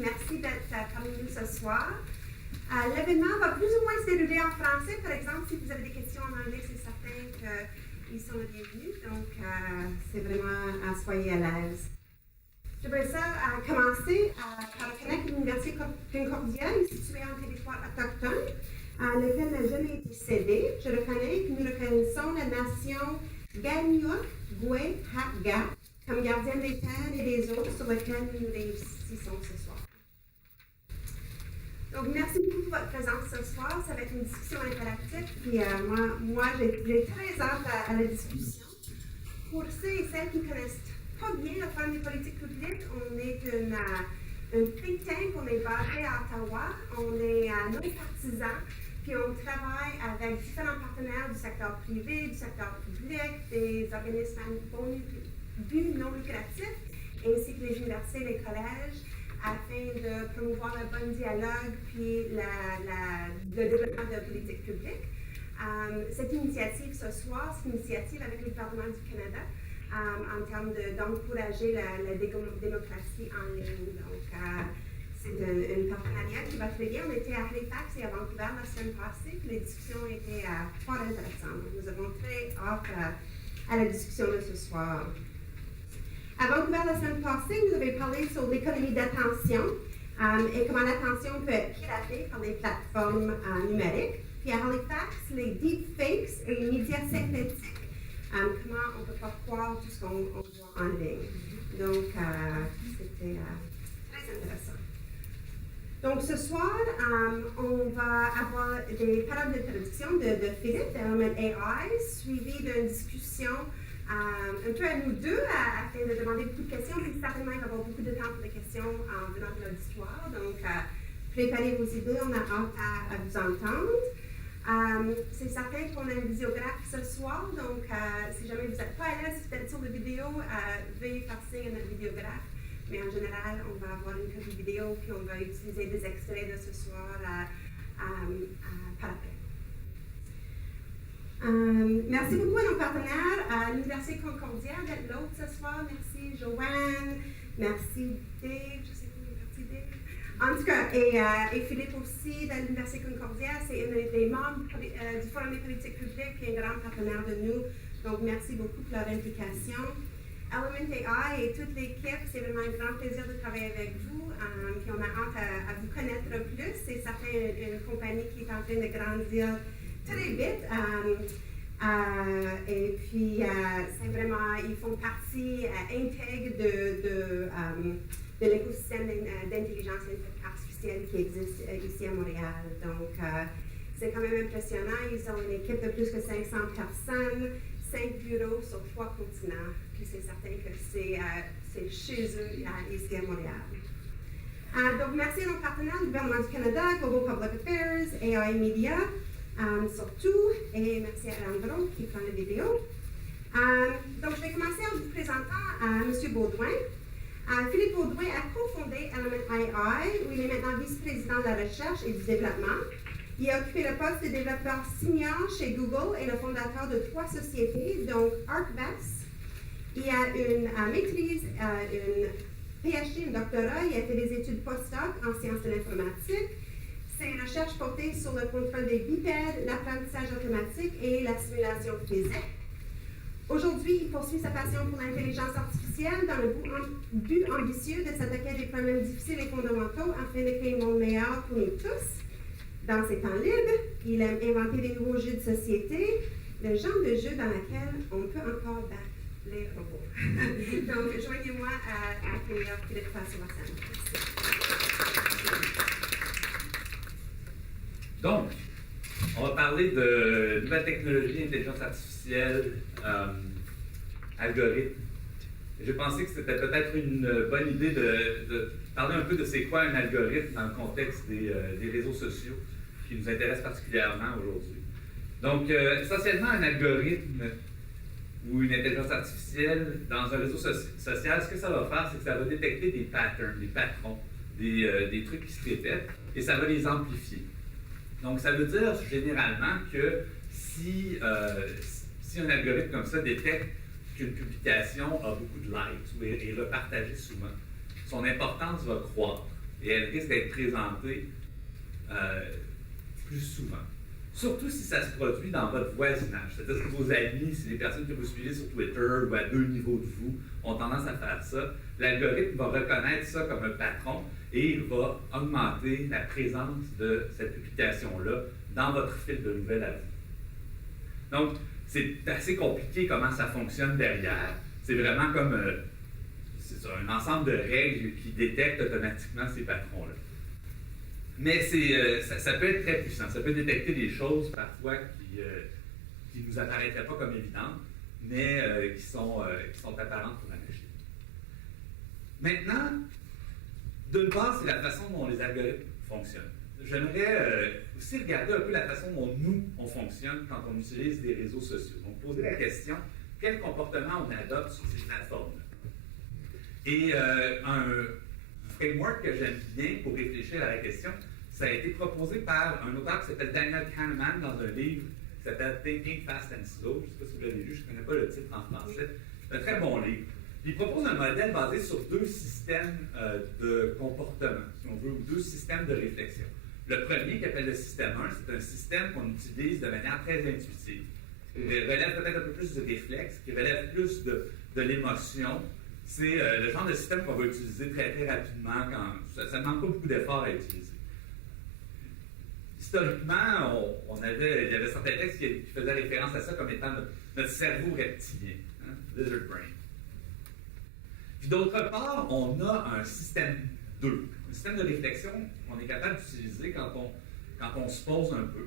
merci d'être parmi nous ce soir. L'événement va plus ou moins se dérouler en français. Par exemple, si vous avez des questions en anglais, c'est certain qu'ils sont les bienvenus. Donc, c'est vraiment à soyez à l'aise. J'aimerais ça commencer par reconnaître l'Université Concordia est située en territoire autochtone, lequel n'a jamais été cédé. Je reconnais que nous reconnaissons la nation Ganyuk-Gwe-Ha-Ga comme gardienne des terres et des eaux sur lesquelles nous réussissons ce soir. Donc, merci beaucoup pour votre présence ce soir. Ça va être une discussion interactive. Puis moi j'ai très hâte à la discussion. Pour ceux et celles qui ne connaissent pas bien le Forum des politiques publiques, on est un think tank, on est basé à Ottawa, on est non partisan, puis on travaille avec différents partenaires du secteur privé, du secteur public, des organismes à but non lucratif, ainsi que les universités et les collèges, afin de promouvoir le bon dialogue puis le développement de politique publique. Cette initiative ce soir, c'est une initiative avec le gouvernement du Canada en termes d'encourager la démocratie en ligne. Donc, c'est un partenariat qui va très bien. On était à Halifax et à Vancouver la semaine passée, puis les discussions étaient fort intéressantes. Nous avons très hâte à la discussion de ce soir. À Vancouver la semaine passée, vous avez parlé sur l'économie d'attention et comment l'attention peut être piratée par les plateformes numériques. Puis à Halifax, les deepfakes et les médias synthétiques. Comment on ne peut pas croire tout ce qu'on voit en ligne. Donc, c'était très intéressant. Donc, ce soir, on va avoir des paroles d'introduction de Philippe d'Element AI, suivies d'une discussion un peu à nous deux, afin de demander beaucoup de questions. Puis certainement, il va y avoir beaucoup de temps pour des questions en venant de l'auditoire. Donc, préparez vos idées, on a hâte à vous entendre. C'est certain qu'on a une visiographe ce soir, donc si jamais vous n'êtes pas à l'aise peut-être sur la vidéo, veuillez passer à notre vidéographe. Mais en général, on va avoir une copie vidéo, puis on va utiliser des extraits de ce soir par après. Merci beaucoup à nos partenaires, à l'Université Concordia d'être l'autre ce soir. Merci Joanne, merci Dave, je sais pas, merci Dave. En tout cas, et Philippe aussi de l'Université Concordia, c'est un des membres du Forum des politiques publiques et un grand partenaire de nous. Donc, merci beaucoup pour leur implication. Element AI et toute l'équipe, c'est vraiment un grand plaisir de travailler avec vous. Puis on a hâte à vous connaître plus. C'est certain une compagnie qui est en train de grandir très vite. Et puis, c'est vraiment, ils font partie intègre de l'écosystème d'intelligence artificielle qui existe ici à Montréal. Donc, c'est quand même impressionnant. Ils ont une équipe de plus que 500 personnes, 5 bureaux sur 3 continents. Puis c'est certain que c'est chez eux ici à Montréal. Donc, merci à nos partenaires, le gouvernement du Canada, Global Public Affairs, AI Media, surtout, et merci à Alejandro qui prend la vidéo. Donc, je vais commencer en vous présentant M. Baudouin. Philippe Baudouin a cofondé Element AI, où il est maintenant vice-président de la recherche et du développement. Il a occupé le poste de développeur senior chez Google et le fondateur de 3 sociétés, donc ArcBest. Il a une maîtrise, une PhD, un doctorat. Il a fait des études post-doc en sciences de l'informatique. Ses recherches portaient sur le contrôle des bipèdes, l'apprentissage automatique et la simulation physique. Aujourd'hui, il poursuit sa passion pour l'intelligence artificielle dans le but ambitieux de s'attaquer à des problèmes difficiles et fondamentaux afin de créer un monde meilleur pour nous tous. Dans ses temps libres, il aime inventer des nouveaux jeux de société, le genre de jeu dans lequel on peut encore battre les robots. Donc, joignez-moi à accueillir Philippe face sur la scène. Donc, on va parler de nouvelles technologies, intelligence artificielle, algorithmes. J'ai pensé que c'était peut-être une bonne idée de parler un peu de c'est quoi un algorithme dans le contexte des réseaux sociaux qui nous intéressent particulièrement aujourd'hui. Donc, essentiellement, un algorithme ou une intelligence artificielle dans un réseau social, ce que ça va faire, c'est que ça va détecter des patterns, des patrons, des trucs qui se répètent, et ça va les amplifier. Donc, ça veut dire généralement que si un algorithme comme ça détecte qu'une publication a beaucoup de likes ou est repartagée souvent, son importance va croître. et elle risque d'être présentée plus souvent. Surtout si ça se produit dans votre voisinage. C'est-à-dire que vos amis, si les personnes que vous suivez sur Twitter ou à 2 niveaux de vous ont tendance à faire ça, l'algorithme va reconnaître ça comme un patron et il va augmenter la présence de cette publication-là dans votre fil de nouvelles à vous. Donc, c'est assez compliqué comment ça fonctionne derrière. C'est vraiment comme un ensemble de règles qui détectent automatiquement ces patrons-là. Mais ça peut être très puissant. Ça peut détecter des choses parfois qui ne nous apparaîtraient pas comme évidentes, mais qui sont apparentes pour la machine. Maintenant, d'une part, c'est la façon dont les algorithmes fonctionnent. J'aimerais aussi regarder un peu la façon dont nous, on fonctionne quand on utilise des réseaux sociaux. Donc, poser la question, quel comportement on adopte sur ces plateformes-là? Et un framework que j'aime bien pour réfléchir à la question, ça a été proposé par un auteur qui s'appelle Daniel Kahneman dans un livre qui s'appelle Thinking Fast and Slow. Je ne sais pas si vous l'avez lu, je ne connais pas le titre en français. C'est un très bon livre. Il propose un modèle basé sur 2 systèmes de comportement, si on veut, ou 2 systèmes de réflexion. Le premier, qui appelle le système 1, c'est un système qu'on utilise de manière très intuitive. Il relève peut-être un peu plus du réflexe, qui relève plus de l'émotion. C'est le genre de système qu'on va utiliser très, très rapidement quand ça ne demande pas beaucoup d'efforts à utiliser. Historiquement, il y avait certains textes qui faisaient référence à ça comme étant notre cerveau reptilien, hein, lizard brain. Puis d'autre part, on a un système 2, un système de réflexion qu'on est capable d'utiliser quand on se pose un peu,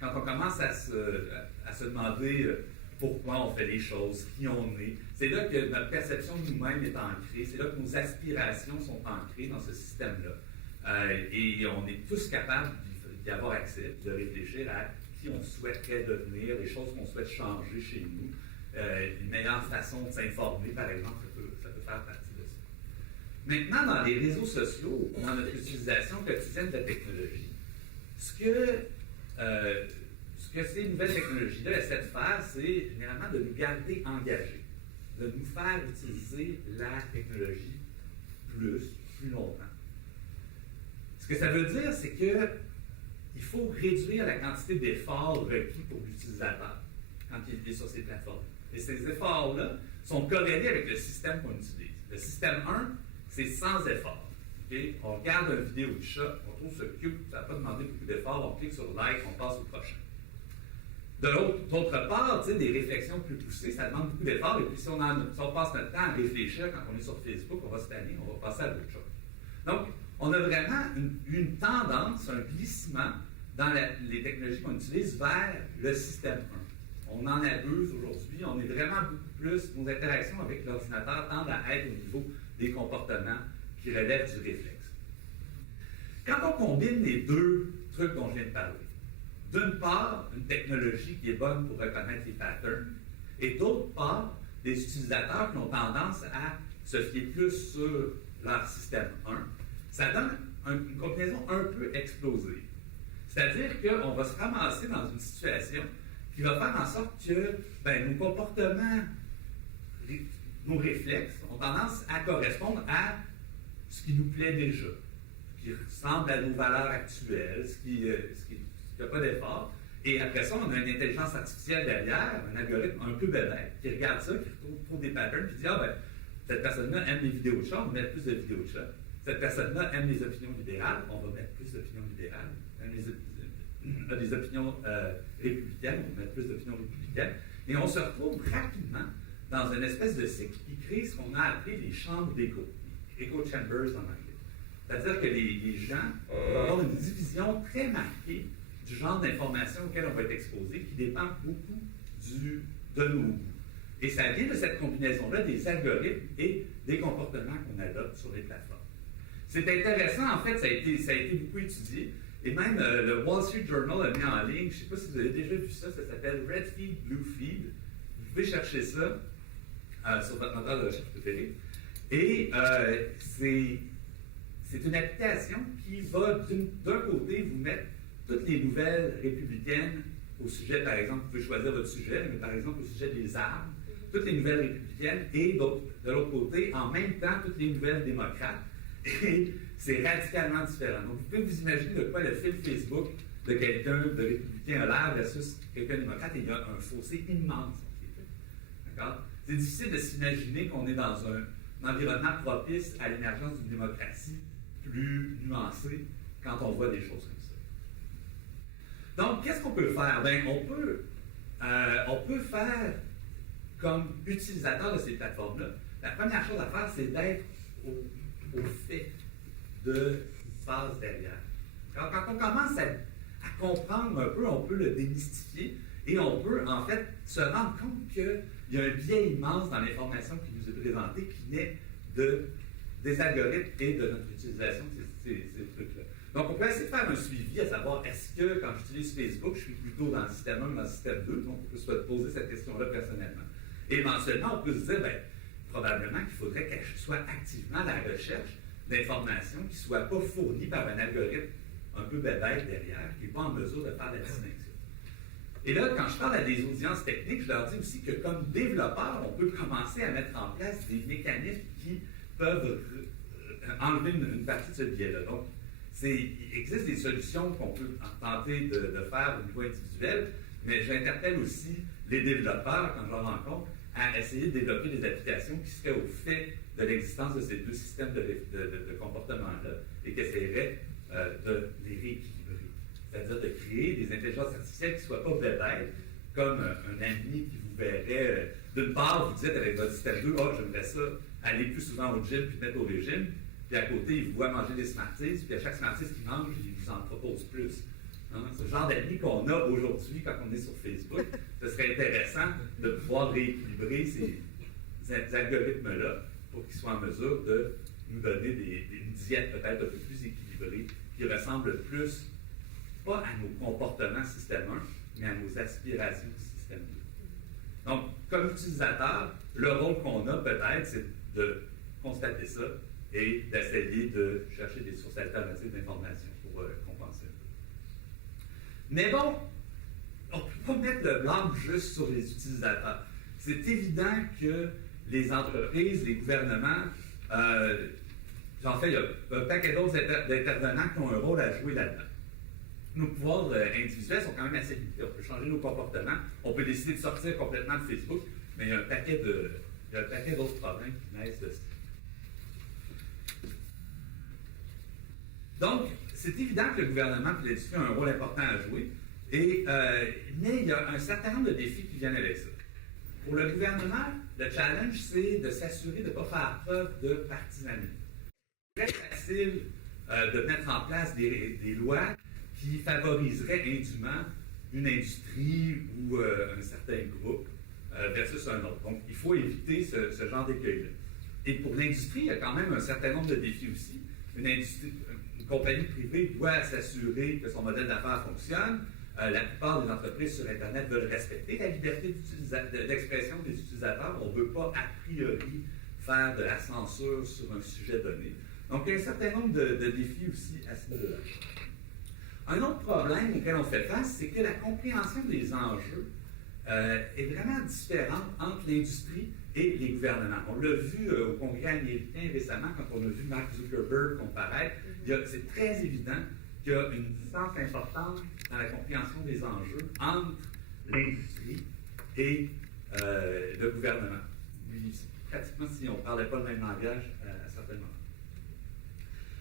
quand on commence à se demander pourquoi on fait les choses, qui on est. C'est là que notre perception de nous-mêmes est ancrée, c'est là que nos aspirations sont ancrées dans ce système-là. Et on est tous capables d'y avoir accès, de réfléchir à qui on souhaiterait devenir, les choses qu'on souhaite changer chez nous. Une meilleure façon de s'informer, par exemple, ça peut faire partie de ça. Maintenant, dans les réseaux sociaux, dans notre utilisation quotidienne de la technologie, ce que ces nouvelles technologies-là essaient de faire, c'est généralement de nous garder engagés, de nous faire utiliser la technologie plus longtemps. Ce que ça veut dire, c'est qu'il faut réduire la quantité d'efforts requis pour l'utilisateur quand il est sur ces plateformes. Et ces efforts-là sont corrélés avec le système qu'on utilise. Le système 1, c'est sans effort. Okay? On regarde une vidéo de chat, on trouve ça cute, ça n'a pas demandé beaucoup d'efforts, on clique sur like, on passe au prochain. D'autre part, des réflexions plus poussées, ça demande beaucoup d'efforts, et puis si on passe notre temps à réfléchir quand on est sur Facebook, on va se tanner, on va passer à d'autres choses. Donc, on a vraiment une tendance, un glissement dans les technologies qu'on utilise vers le système 1. On en abuse aujourd'hui, on est vraiment beaucoup plus, nos interactions avec l'ordinateur tendent à être au niveau des comportements qui relèvent du réflexe. Quand on combine les 2 trucs dont je viens de parler, d'une part, une technologie qui est bonne pour reconnaître les patterns, et d'autre part, des utilisateurs qui ont tendance à se fier plus sur leur système 1, ça donne une combinaison un peu explosive. C'est-à-dire qu'on va se ramasser dans une situation qui va faire en sorte que nos comportements, nos réflexes ont tendance à correspondre à ce qui nous plaît déjà, ce qui ressemble à nos valeurs actuelles, ce qui n'a pas d'effort. Et après ça, on a une intelligence artificielle derrière, un algorithme un peu bébête, qui regarde ça, qui trouve des patterns, puis dit cette personne-là aime les vidéos de chat, on va mettre plus de vidéos de chat. Cette personne-là aime les opinions libérales, on va mettre plus d'opinions libérales. Aime les opinions républicaines, on va mettre plus d'opinions républicaines. Et on se retrouve rapidement dans une espèce de cycle qui crée ce qu'on a appelé les chambres d'écho, echo chambers en anglais. C'est-à-dire que les gens vont avoir une division très marquée du genre d'information auquel on va être exposé, qui dépend beaucoup de nos goûts. Et ça vient de cette combinaison-là des algorithmes et des comportements qu'on adopte sur les plateformes. C'est intéressant, en fait, ça a été beaucoup étudié. Et même le Wall Street Journal a mis en ligne, je ne sais pas si vous avez déjà vu ça, ça s'appelle Red Feed, Blue Feed. Vous pouvez chercher ça sur votre moteur de recherche préféré. Et c'est une application qui va, d'un côté, vous mettre toutes les nouvelles républicaines au sujet, par exemple, vous pouvez choisir votre sujet, mais par exemple au sujet des armes, toutes les nouvelles républicaines, et de l'autre côté, en même temps, toutes les nouvelles démocrates, Et c'est radicalement différent. Donc, vous pouvez vous imaginer de quoi le fil Facebook de quelqu'un de républicain a l'air versus quelqu'un de démocrate, et il y a un fossé immense entre les deux. D'accord? C'est difficile de s'imaginer qu'on est dans un environnement propice à l'émergence d'une démocratie plus nuancée quand on voit des choses comme ça. Donc, qu'est-ce qu'on peut faire? Bien, on peut faire comme utilisateur de ces plateformes-là. La première chose à faire, c'est d'être au fait de ce qui se passe derrière. Alors, quand on commence à comprendre un peu, on peut le démystifier et on peut en fait se rendre compte qu'il y a un biais immense dans l'information qui nous est présentée qui naît des algorithmes et de notre utilisation de ces trucs-là. Donc, on peut essayer de faire un suivi, à savoir, est-ce que quand j'utilise Facebook, je suis plutôt dans le système 1 ou dans le système 2? Donc, on peut se poser cette question-là personnellement. Et éventuellement, on peut se dire, bien, probablement qu'il faudrait que je sois activement à la recherche d'informations qui ne soient pas fournies par un algorithme un peu bébête derrière, qui n'est pas en mesure de faire la distinction. Et là, quand je parle à des audiences techniques, je leur dis aussi que comme développeur, on peut commencer à mettre en place des mécanismes qui peuvent enlever une partie de ce biais-là. Donc, il existe des solutions qu'on peut tenter de faire au niveau individuel, mais j'interpelle aussi les développeurs, quand je leur rencontre, à essayer de développer des applications qui seraient au fait de l'existence de ces deux systèmes de comportement-là et qui essaieraient de les rééquilibrer. C'est-à-dire de créer des intelligences artificielles qui ne soient pas bébêtes, comme un ami qui vous verrait, d'une part, vous dites avec votre système 2, oh, j'aimerais ça, aller plus souvent au gym puis mettre au régime, puis à côté, il vous voit manger des Smarties, puis à chaque Smarties qu'il mange, il vous en propose plus. Hein? C'est le genre d'amis qu'on a aujourd'hui quand on est sur Facebook. Ce serait intéressant de pouvoir rééquilibrer ces algorithmes-là pour qu'ils soient en mesure de nous donner une diète peut-être un peu plus équilibrée, qui ressemble plus, pas à nos comportements système 1, mais à nos aspirations système 2. Donc, comme utilisateur, le rôle qu'on a peut-être, c'est de constater ça et d'essayer de chercher des sources alternatives d'information pour compenser un peu. Mais bon, on ne peut pas mettre le blâme juste sur les utilisateurs. C'est évident que les entreprises, les gouvernements, en fait, il y a un paquet d'autres intervenants qui ont un rôle à jouer là-dedans. Nos pouvoirs individuels sont quand même assez limités. On peut changer nos comportements, on peut décider de sortir complètement de Facebook, mais il y a un paquet d'autres problèmes qui naissent de ça. Donc, c'est évident que le gouvernement et l'industrie ont un rôle important à jouer, mais il y a un certain nombre de défis qui viennent avec ça. Pour le gouvernement, le challenge, c'est de s'assurer de ne pas faire preuve de partisanerie. C'est très facile de mettre en place des lois qui favoriseraient indûment une industrie ou un certain groupe versus un autre. Donc, il faut éviter ce genre d'écueil-là. Et pour l'industrie, il y a quand même un certain nombre de défis aussi. Une compagnie privée doit s'assurer que son modèle d'affaires fonctionne. La plupart des entreprises sur Internet veulent respecter la liberté d'expression des utilisateurs. On ne veut pas, a priori, faire de la censure sur un sujet donné. Donc, il y a un certain nombre de défis aussi à ce niveau-là. Un autre problème auquel on fait face, c'est que la compréhension des enjeux est vraiment différente entre l'industrie et les gouvernements. On l'a vu au Congrès américain récemment, quand on a vu Mark Zuckerberg comparaître. C'est très évident qu'il y a une distance importante dans la compréhension des enjeux entre l'industrie et le gouvernement. Pratiquement, si on ne parlait pas le même langage à certains moments.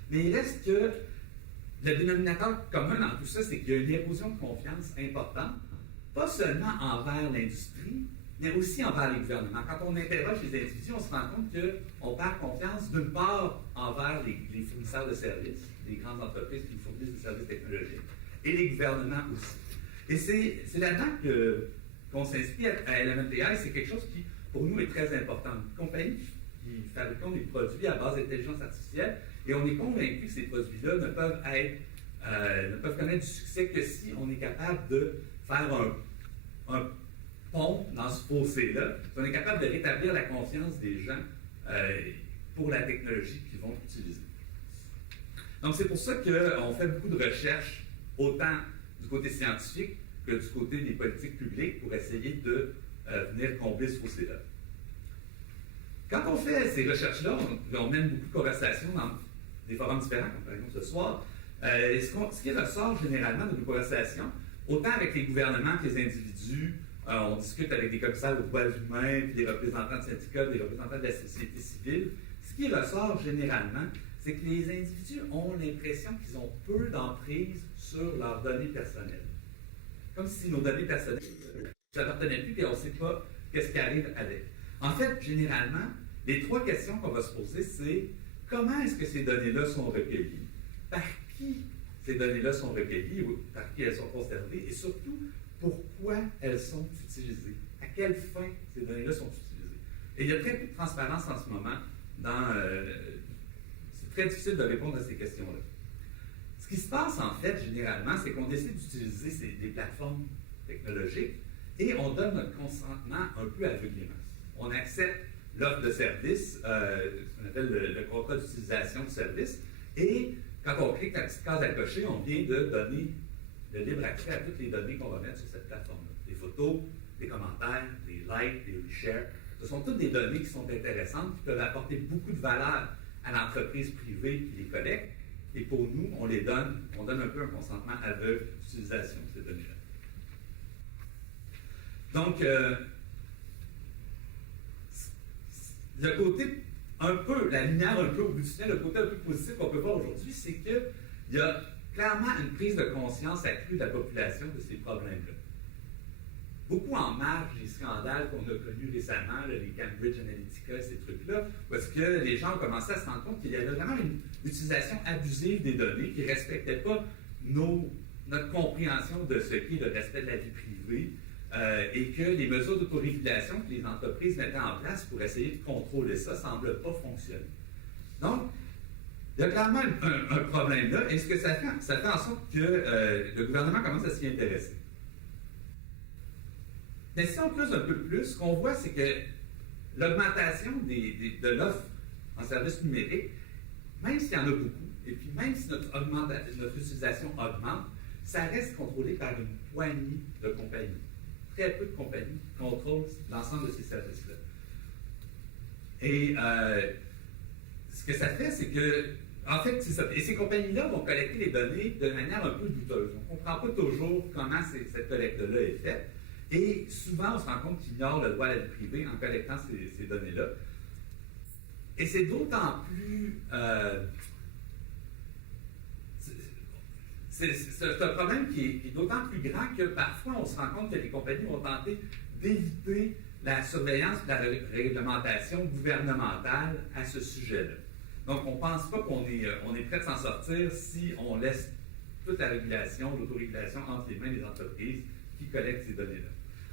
Mais il reste que le dénominateur commun dans tout ça, c'est qu'il y a une érosion de confiance importante, pas seulement envers l'industrie, mais aussi envers les gouvernements. Quand on interroge les individus, on se rend compte qu'on perd confiance d'une part envers les fournisseurs de services, les grandes entreprises qui fournissent des services technologiques, et les gouvernements aussi. Et c'est là-dedans qu'on s'inspire à LMNTI, c'est quelque chose qui, pour nous, est très important. Une compagnie qui fabriquent des produits à base d'intelligence artificielle, et on est convaincu que ces produits-là ne peuvent connaître du succès que si on est capable de faire un pont dans ce fossé-là, si on est capable de rétablir la confiance des gens pour la technologie qu'ils vont utiliser. Donc, c'est pour ça qu'on fait beaucoup de recherches, autant du côté scientifique que du côté des politiques publiques, pour essayer de venir combler ce fossé-là. Quand on fait ces recherches-là, on mène beaucoup de conversations des forums différents, comme par exemple ce soir. Ce qui ressort généralement de nos conversations, autant avec les gouvernements que les individus, on discute avec des commissaires aux droits humains, puis des représentants de syndicats, des représentants de la société civile, ce qui ressort généralement, c'est que les individus ont l'impression qu'ils ont peu d'emprise sur leurs données personnelles. Comme si nos données personnelles ne s'appartenaient plus et on ne sait pas qu'est-ce qui arrive avec. En fait, généralement, les trois questions qu'on va se poser, c'est comment est-ce que ces données-là sont recueillies, par qui ces données-là sont recueillies, ou par qui elles sont conservées, et surtout, pourquoi elles sont utilisées, à quelle fin ces données-là sont utilisées. Et il y a très peu de transparence en ce moment dans... c'est très difficile de répondre à ces questions-là. Ce qui se passe, en fait, généralement, c'est qu'on décide d'utiliser des plateformes technologiques et on donne notre consentement un peu aveuglément. On accepte l'offre de service, ce qu'on appelle le contrat d'utilisation de service, et quand on clique la petite case à cocher, on vient de donner le libre accès à toutes les données qu'on va mettre sur cette plateforme-là. Des photos, des commentaires, des likes, des reshares. Ce sont toutes des données qui sont intéressantes, qui peuvent apporter beaucoup de valeur à l'entreprise privée qui les collecte. Et pour nous, on donne un peu un consentement aveugle d'utilisation de ces données-là. Donc, le côté un peu, la lumière un peu au bout du tunnel, le côté un peu positif qu'on peut voir aujourd'hui, c'est qu'il y a clairement une prise de conscience accrue de la population de ces problèmes-là. Beaucoup en marge des scandales qu'on a connus récemment, là, les Cambridge Analytica et ces trucs-là, parce que les gens ont commencé à se rendre compte qu'il y avait vraiment une utilisation abusive des données qui ne respectait pas notre compréhension de ce qu'est le respect de la vie privée et que les mesures d'autorégulation que les entreprises mettaient en place pour essayer de contrôler ça ne semblent pas fonctionner. Donc, il y a clairement un problème là, et ce que ça fait en sorte que le gouvernement commence à s'y intéresser. Mais si on creuse un peu plus, ce qu'on voit, c'est que l'augmentation de l'offre en services numériques, même s'il y en a beaucoup, et puis même si notre utilisation augmente, ça reste contrôlé par une poignée de compagnies. Très peu de compagnies contrôlent l'ensemble de ces services-là. Et ce que ça fait, c'est que, en fait, c'est ça. Et ces compagnies-là vont collecter les données de manière un peu douteuse. On ne comprend pas toujours comment cette collecte-là est faite. Et souvent, on se rend compte qu'ils ignorent le droit à la vie privée en collectant ces données-là. Et c'est d'autant plus... c'est un problème qui est d'autant plus grand que parfois, on se rend compte que les compagnies vont tenter d'éviter la surveillance et la réglementation gouvernementale à ce sujet-là. Donc, on ne pense pas qu'on est prêt de s'en sortir si on laisse toute la régulation, l'autorégulation entre les mains des entreprises qui collectent ces données-là.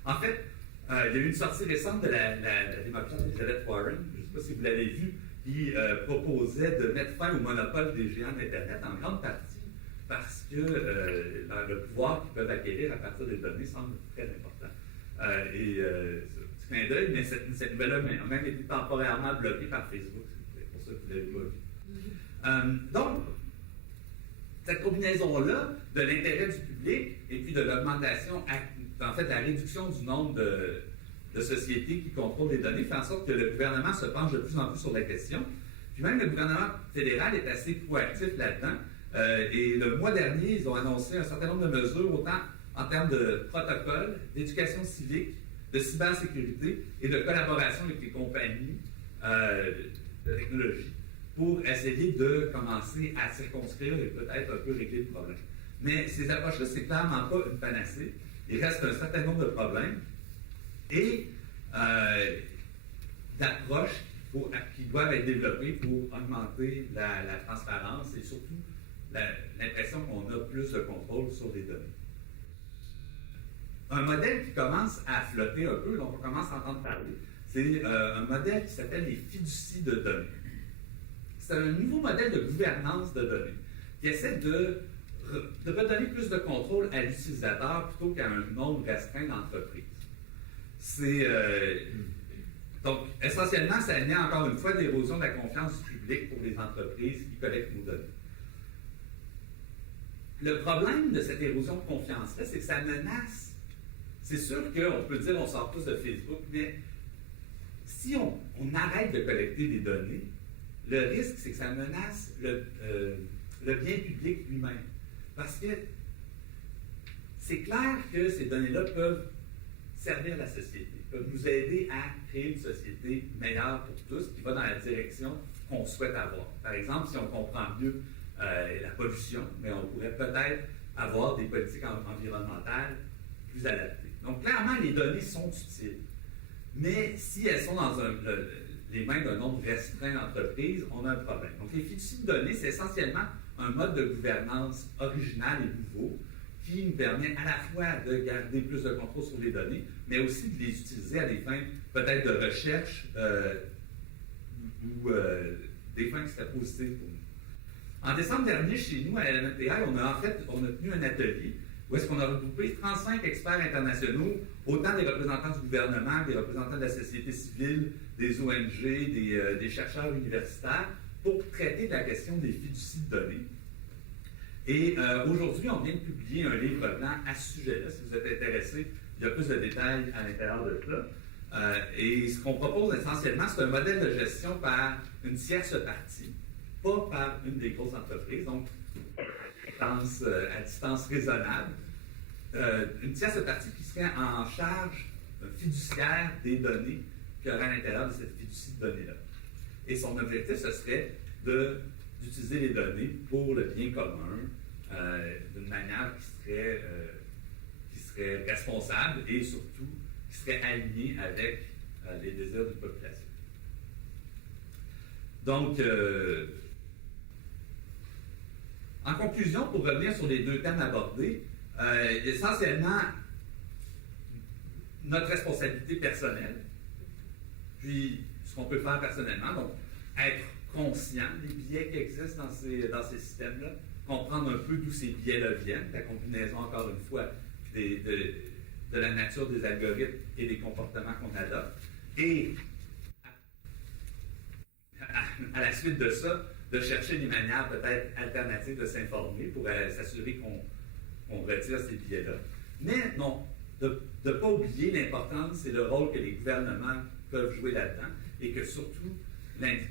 En fait, il y a eu une sortie récente de la démocrate Elizabeth Warren, je ne sais pas si vous l'avez vu, qui proposait de mettre fin au monopole des géants d'Internet en grande partie parce que le pouvoir qu'ils peuvent acquérir à partir des données semble très important. Petit clin d'œil, mais cette nouvelle-là a même été temporairement bloquée par Facebook, c'est pour ça que vous ne l'avez pas vu. Donc, cette combinaison-là de l'intérêt du public et puis de l'augmentation, en fait, la réduction du nombre de sociétés qui contrôlent les données fait en sorte que le gouvernement se penche de plus en plus sur la question. Puis même le gouvernement fédéral est assez proactif là-dedans. Et le mois dernier, ils ont annoncé un certain nombre de mesures, autant en termes de protocole, d'éducation civique, de cybersécurité et de collaboration avec les compagnies de technologie pour essayer de commencer à circonscrire et peut-être un peu régler le problème. Mais ces approches-là, c'est clairement pas une panacée. Il reste un certain nombre de problèmes et d'approches qui doivent être développées pour augmenter la transparence et surtout l'impression qu'on a plus de contrôle sur les données. Un modèle qui commence à flotter un peu, dont on commence à entendre parler, c'est un modèle qui s'appelle les fiducies de données. C'est un nouveau modèle de gouvernance de données qui essaie de redonner plus de contrôle à l'utilisateur plutôt qu'à un nombre restreint d'entreprises. Donc, essentiellement, ça naît encore une fois de l'érosion de la confiance du public pour les entreprises qui collectent nos données. Le problème de cette érosion de confiance-là, c'est que ça menace. C'est sûr qu'on peut dire qu'on sort tous de Facebook, mais si on arrête de collecter des données, le risque, c'est que ça menace le bien public lui-même. Parce que c'est clair que ces données-là peuvent servir la société, peuvent nous aider à créer une société meilleure pour tous, qui va dans la direction qu'on souhaite avoir. Par exemple, si on comprend mieux la pollution, mais on pourrait peut-être avoir des politiques environnementales plus adaptées. Donc, clairement, les données sont utiles. Mais si elles sont dans les mains d'un nombre restreint d'entreprises, on a un problème. Donc, les fiducies de données, c'est essentiellement un mode de gouvernance original et nouveau qui nous permet à la fois de garder plus de contrôle sur les données, mais aussi de les utiliser à des fins peut-être de recherche ou des fins qui seraient positives pour nous. En décembre dernier, chez nous, à LMNPI, on a tenu un atelier où est-ce qu'on a regroupé 35 experts internationaux, autant des représentants du gouvernement, des représentants de la société civile, des ONG, des chercheurs universitaires, pour traiter de la question des fiducies de données. Et aujourd'hui, on vient de publier un livre blanc à ce sujet-là. Si vous êtes intéressé, il y a plus de détails à l'intérieur de ça. Et ce qu'on propose essentiellement, c'est un modèle de gestion par une tierce partie, pas par une des grosses entreprises, donc à distance raisonnable. Une tierce partie qui serait en charge fiduciaire des données qu'il y aurait à l'intérieur de cette fiducie de données-là. Et son objectif, ce serait d'utiliser les données pour le bien commun d'une manière qui serait responsable et surtout qui serait alignée avec les désirs d'une population. Donc, en conclusion, pour revenir sur les deux thèmes abordés, essentiellement, notre responsabilité personnelle, puis ce qu'on peut faire personnellement, donc être conscient des biais qui existent dans ces systèmes-là, comprendre un peu d'où ces biais-là viennent, la combinaison, encore une fois, de la nature des algorithmes et des comportements qu'on adopte, et à la suite de ça, de chercher des manières peut-être alternatives de s'informer pour s'assurer qu'on retire ces biais-là. Mais non, de ne pas oublier l'importance et le rôle que les gouvernements peuvent jouer là-dedans et que surtout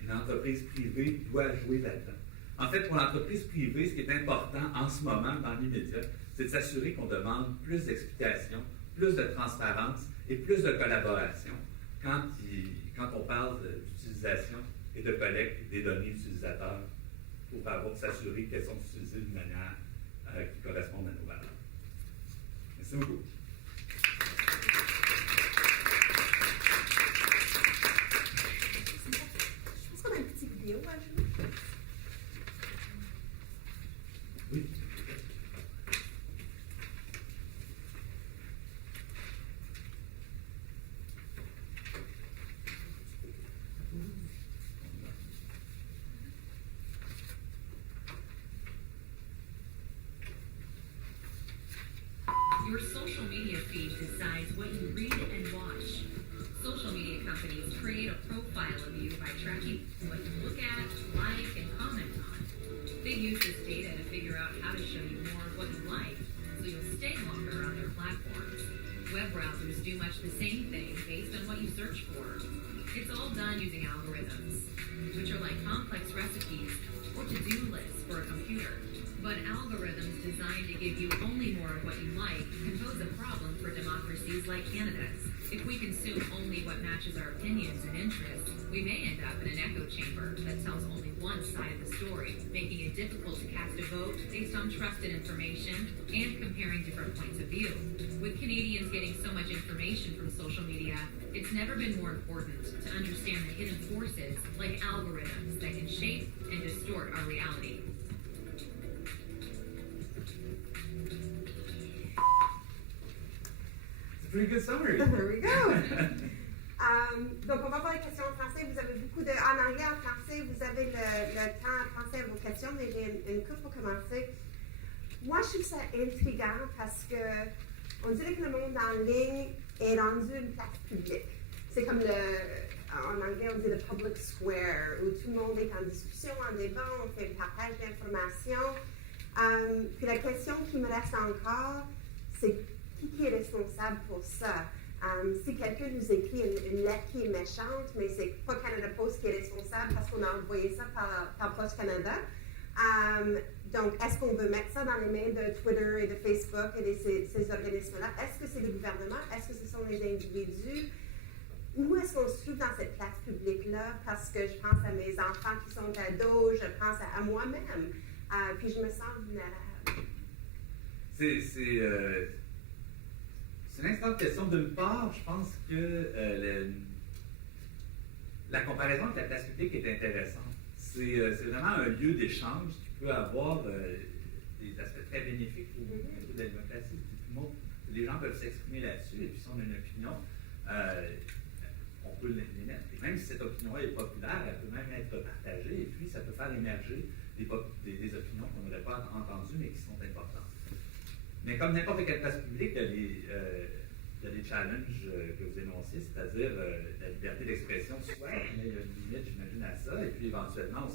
l'entreprise privée doit jouer là-dedans. En fait, pour l'entreprise privée, ce qui est important en ce moment dans l'immédiat, c'est de s'assurer qu'on demande plus d'explications, plus de transparence et plus de collaboration quand on parle d'utilisation et de collecte des données utilisateurs pour s'assurer qu'elles sont utilisées d'une manière qui corresponde à nos valeurs. Merci beaucoup. Je pense qu'on a une petite vidéo à jouer. Oui. Your social media feed decides what you read and watch. Social media companies create a profile of you by tracking what you look at, like, and comment on. They use this data to figure out how to show you more of what you like, so you'll stay longer on their platforms. Web browsers do much the same thing based on what you search for. It's all done using algorithms, which are like complex recipes or to-do lists for a computer. But algorithms designed to give you only more of what you like can pose a problem for democracies like Canada's. If we consume only what matches our opinions and interests, we may end up in an echo chamber that tells only one side of the story, making it difficult to cast a vote based on trusted information and comparing different points of view. With Canadians getting so much information from social media, it's never been more important to understand the hidden forces like algorithms that can shape and distort our reality. Pretty good summary. There we go. Donc, on va voir les questions en français. Vous avez beaucoup de... En anglais, en français, vous avez le temps en français à vos questions, mais j'ai une couple pour commencer. Moi, je trouve ça intriguant parce que on dirait que le monde en ligne est rendu une place publique. C'est comme en anglais, on dit le public square, où tout le monde est en discussion, en débat, on fait le partage d'informations. Puis la question qui me reste encore, c'est qui est responsable pour ça? Si quelqu'un nous écrit une lettre qui est méchante, mais c'est pas Canada Post qui est responsable parce qu'on a envoyé ça par Post Canada. Donc, est-ce qu'on veut mettre ça dans les mains de Twitter et de Facebook et de ces organismes-là? Est-ce que c'est le gouvernement? Est-ce que ce sont les individus? Où est-ce qu'on se trouve dans cette place publique-là? Parce que je pense à mes enfants qui sont ados, je pense à moi-même, puis je me sens vulnérable. C'est une excellente question. D'une part, je pense que la comparaison avec la place publique est intéressante. C'est vraiment un lieu d'échange qui peut avoir des aspects très bénéfiques au niveau de la démocratie. Les gens peuvent s'exprimer là-dessus, et puis si on a une opinion, on peut l'émettre. Et même si cette opinion est populaire, elle peut même être partagée, et puis ça peut faire émerger des opinions qu'on n'aurait pas entendues, mais qui sont importantes. Mais comme n'importe quelle place publique, il y a des challenges que vous énonciez, c'est-à-dire la liberté d'expression, soit il y a une limite, j'imagine, à ça, et puis éventuellement,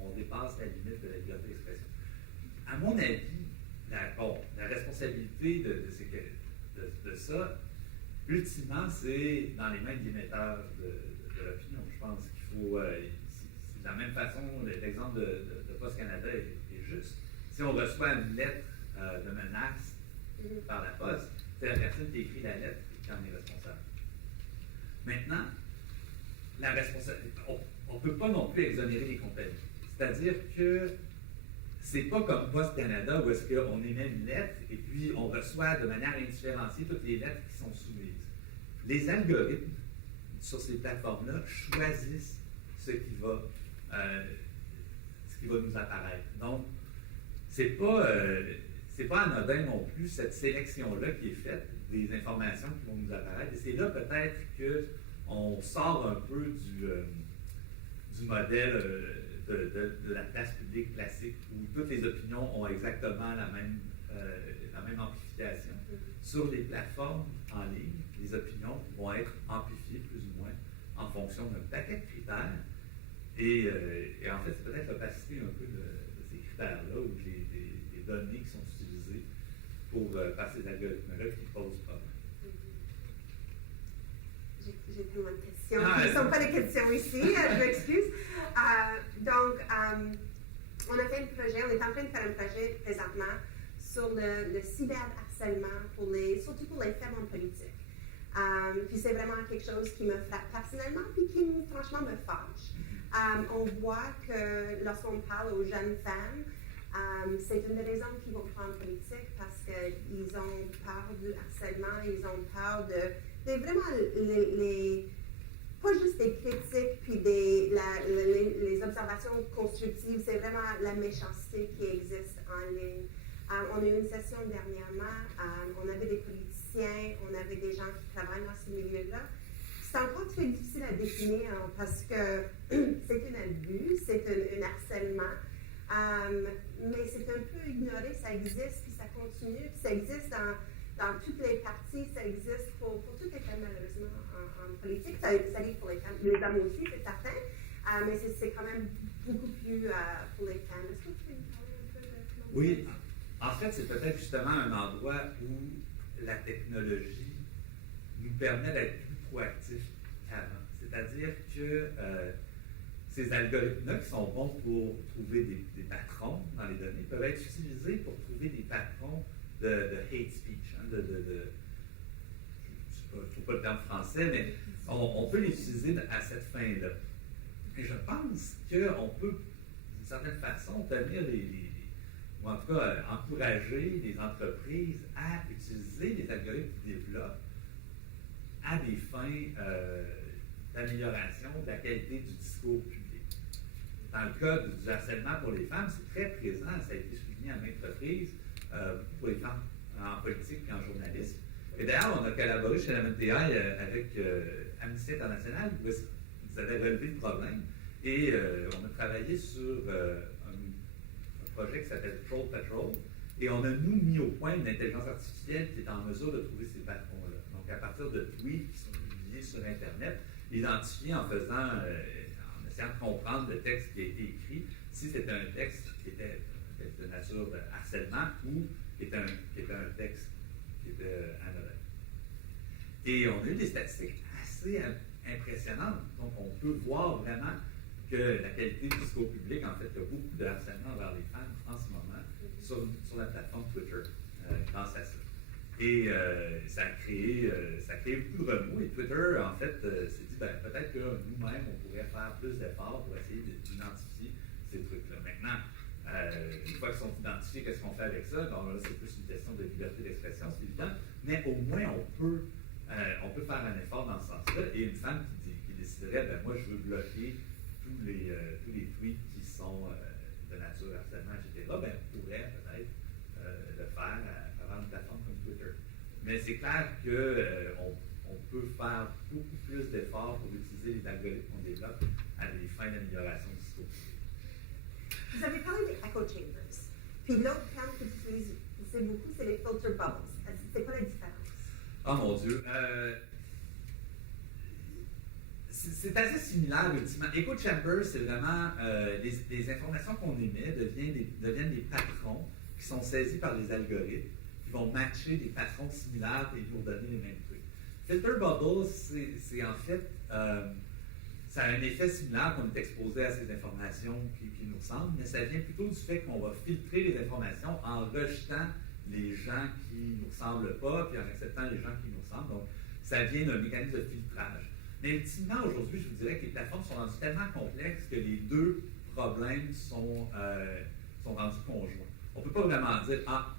on dépasse la limite de la liberté d'expression. À mon avis, la responsabilité de ça, ultimement, c'est dans les mains de l'émetteur de l'opinion. Je pense qu'il faut, de la même façon, l'exemple de Post Canada est juste. Si on reçoit une lettre de menace par la poste, c'est la personne qui écrit la lettre qui en est responsable. Maintenant, la responsabilité, on ne peut pas non plus exonérer les compagnies. C'est-à-dire que c'est pas comme Post Canada où est-ce qu'on émet une lettre et puis on reçoit de manière indifférenciée toutes les lettres qui sont soumises. Les algorithmes sur ces plateformes-là choisissent ce qui va nous apparaître. Donc, c'est pas anodin non plus, cette sélection-là qui est faite des informations qui vont nous apparaître. Et c'est là peut-être qu'on sort un peu du modèle de la place publique classique où toutes les opinions ont exactement la même amplification. Sur les plateformes en ligne, les opinions vont être amplifiées plus ou moins en fonction d'un paquet de critères. Et en fait, c'est peut-être l'opacité un peu de ces critères-là ou des données qui sont utilisées par ces algorithmes-là qui posent problème. J'ai tellement de questions. Ce ne sont pas des questions ici, je m'excuse. Donc, on est en train de faire un projet présentement sur le cyberharcèlement, surtout pour les femmes en politique. Puis c'est vraiment quelque chose qui me frappe personnellement, puis qui franchement me fâche. On voit que lorsqu'on parle aux jeunes femmes, c'est une des raisons qu'ils vont prendre politique parce qu'ils ont peur du harcèlement, ils ont peur de vraiment pas juste des critiques puis les observations constructives, c'est vraiment la méchanceté qui existe en ligne. On a eu une session dernièrement, on avait des politiciens, on avait des gens qui travaillent dans ce milieu-là. C'est encore très difficile à définir parce que c'est un abus, c'est un harcèlement. Mais c'est un peu ignoré, ça existe, puis ça continue, puis ça existe dans toutes les parties, ça existe pour toutes les femmes, malheureusement, en politique. Ça arrive pour les femmes, les hommes aussi, c'est certain, mais c'est quand même beaucoup plus pour les femmes. Est-ce que tu peux nous parler un peu de comment Oui, en fait, c'est peut-être justement un endroit où la technologie nous permet d'être plus proactifs qu'avant. C'est-à-dire que ces algorithmes-là qui sont bons pour trouver des patrons dans les données peuvent être utilisés pour trouver des patrons de hate speech. Je ne trouve pas le terme français, mais on peut les utiliser à cette fin-là. Et je pense qu'on peut, d'une certaine façon, tenir ou en tout cas encourager les entreprises à utiliser les algorithmes qu'ils développent à des fins d'amélioration de la qualité du discours public. Dans le cas du harcèlement pour les femmes, c'est très présent, ça a été souligné à maintes reprises, pour les femmes en politique et en journalisme. Et d'ailleurs, on a collaboré chez la MNTI avec Amnesty International, où ils avaient relevé le problème, et on a travaillé sur un projet qui s'appelle Troll Patrol, et on a nous mis au point une intelligence artificielle qui est en mesure de trouver ces patrons-là. Donc, à partir de tweets qui sont publiés sur Internet, identifier en essayant de comprendre le texte qui a été écrit, si c'était un texte qui était de nature de harcèlement ou qui était un texte qui était anodin. Et on a eu des statistiques assez impressionnantes. Donc, on peut voir vraiment que la qualité du discours public, en fait, il y a beaucoup de harcèlement envers les femmes en ce moment sur la plateforme Twitter, grâce à ça. Et ça a créé beaucoup de remous. Et Twitter, en fait, s'est dit, ben, peut-être que nous-mêmes, on pourrait faire plus d'efforts pour essayer d'identifier ces trucs-là. Maintenant, une fois qu'ils sont identifiés, qu'est-ce qu'on fait avec ça? Donc là, c'est plus une question de liberté d'expression, c'est évident. Mais au moins, on peut faire un effort dans ce sens-là. Et une femme qui déciderait, ben moi, je veux bloquer tous les tweets qui sont de nature harcèlement, etc., ben, on pourrait peut-être le faire à travers une plateforme comme Twitter. Mais c'est clair qu'on peut faire beaucoup plus d'efforts pour utiliser les algorithmes qu'on développe à des fins d'amélioration du discours. Vous avez parlé des echo chambers. Puis l'autre terme que tu utilises beaucoup, c'est les filter bubbles. C'est quoi la différence? Oh mon Dieu! C'est assez similaire, ultimement. Echo chamber, c'est vraiment les informations qu'on émet deviennent des patrons qui sont saisis par les algorithmes, qui vont matcher des patrons similaires et nous donner les mêmes trucs. Filter bubble, c'est en fait, ça a un effet similaire qu'on est exposé à ces informations qui nous ressemblent, mais ça vient plutôt du fait qu'on va filtrer les informations en rejetant les gens qui ne nous ressemblent pas, puis en acceptant les gens qui nous ressemblent. Donc, ça vient d'un mécanisme de filtrage. Mais ultimement, aujourd'hui, je vous dirais que les plateformes sont rendues tellement complexes que les deux problèmes sont rendus conjoints. On ne peut pas vraiment dire, ah,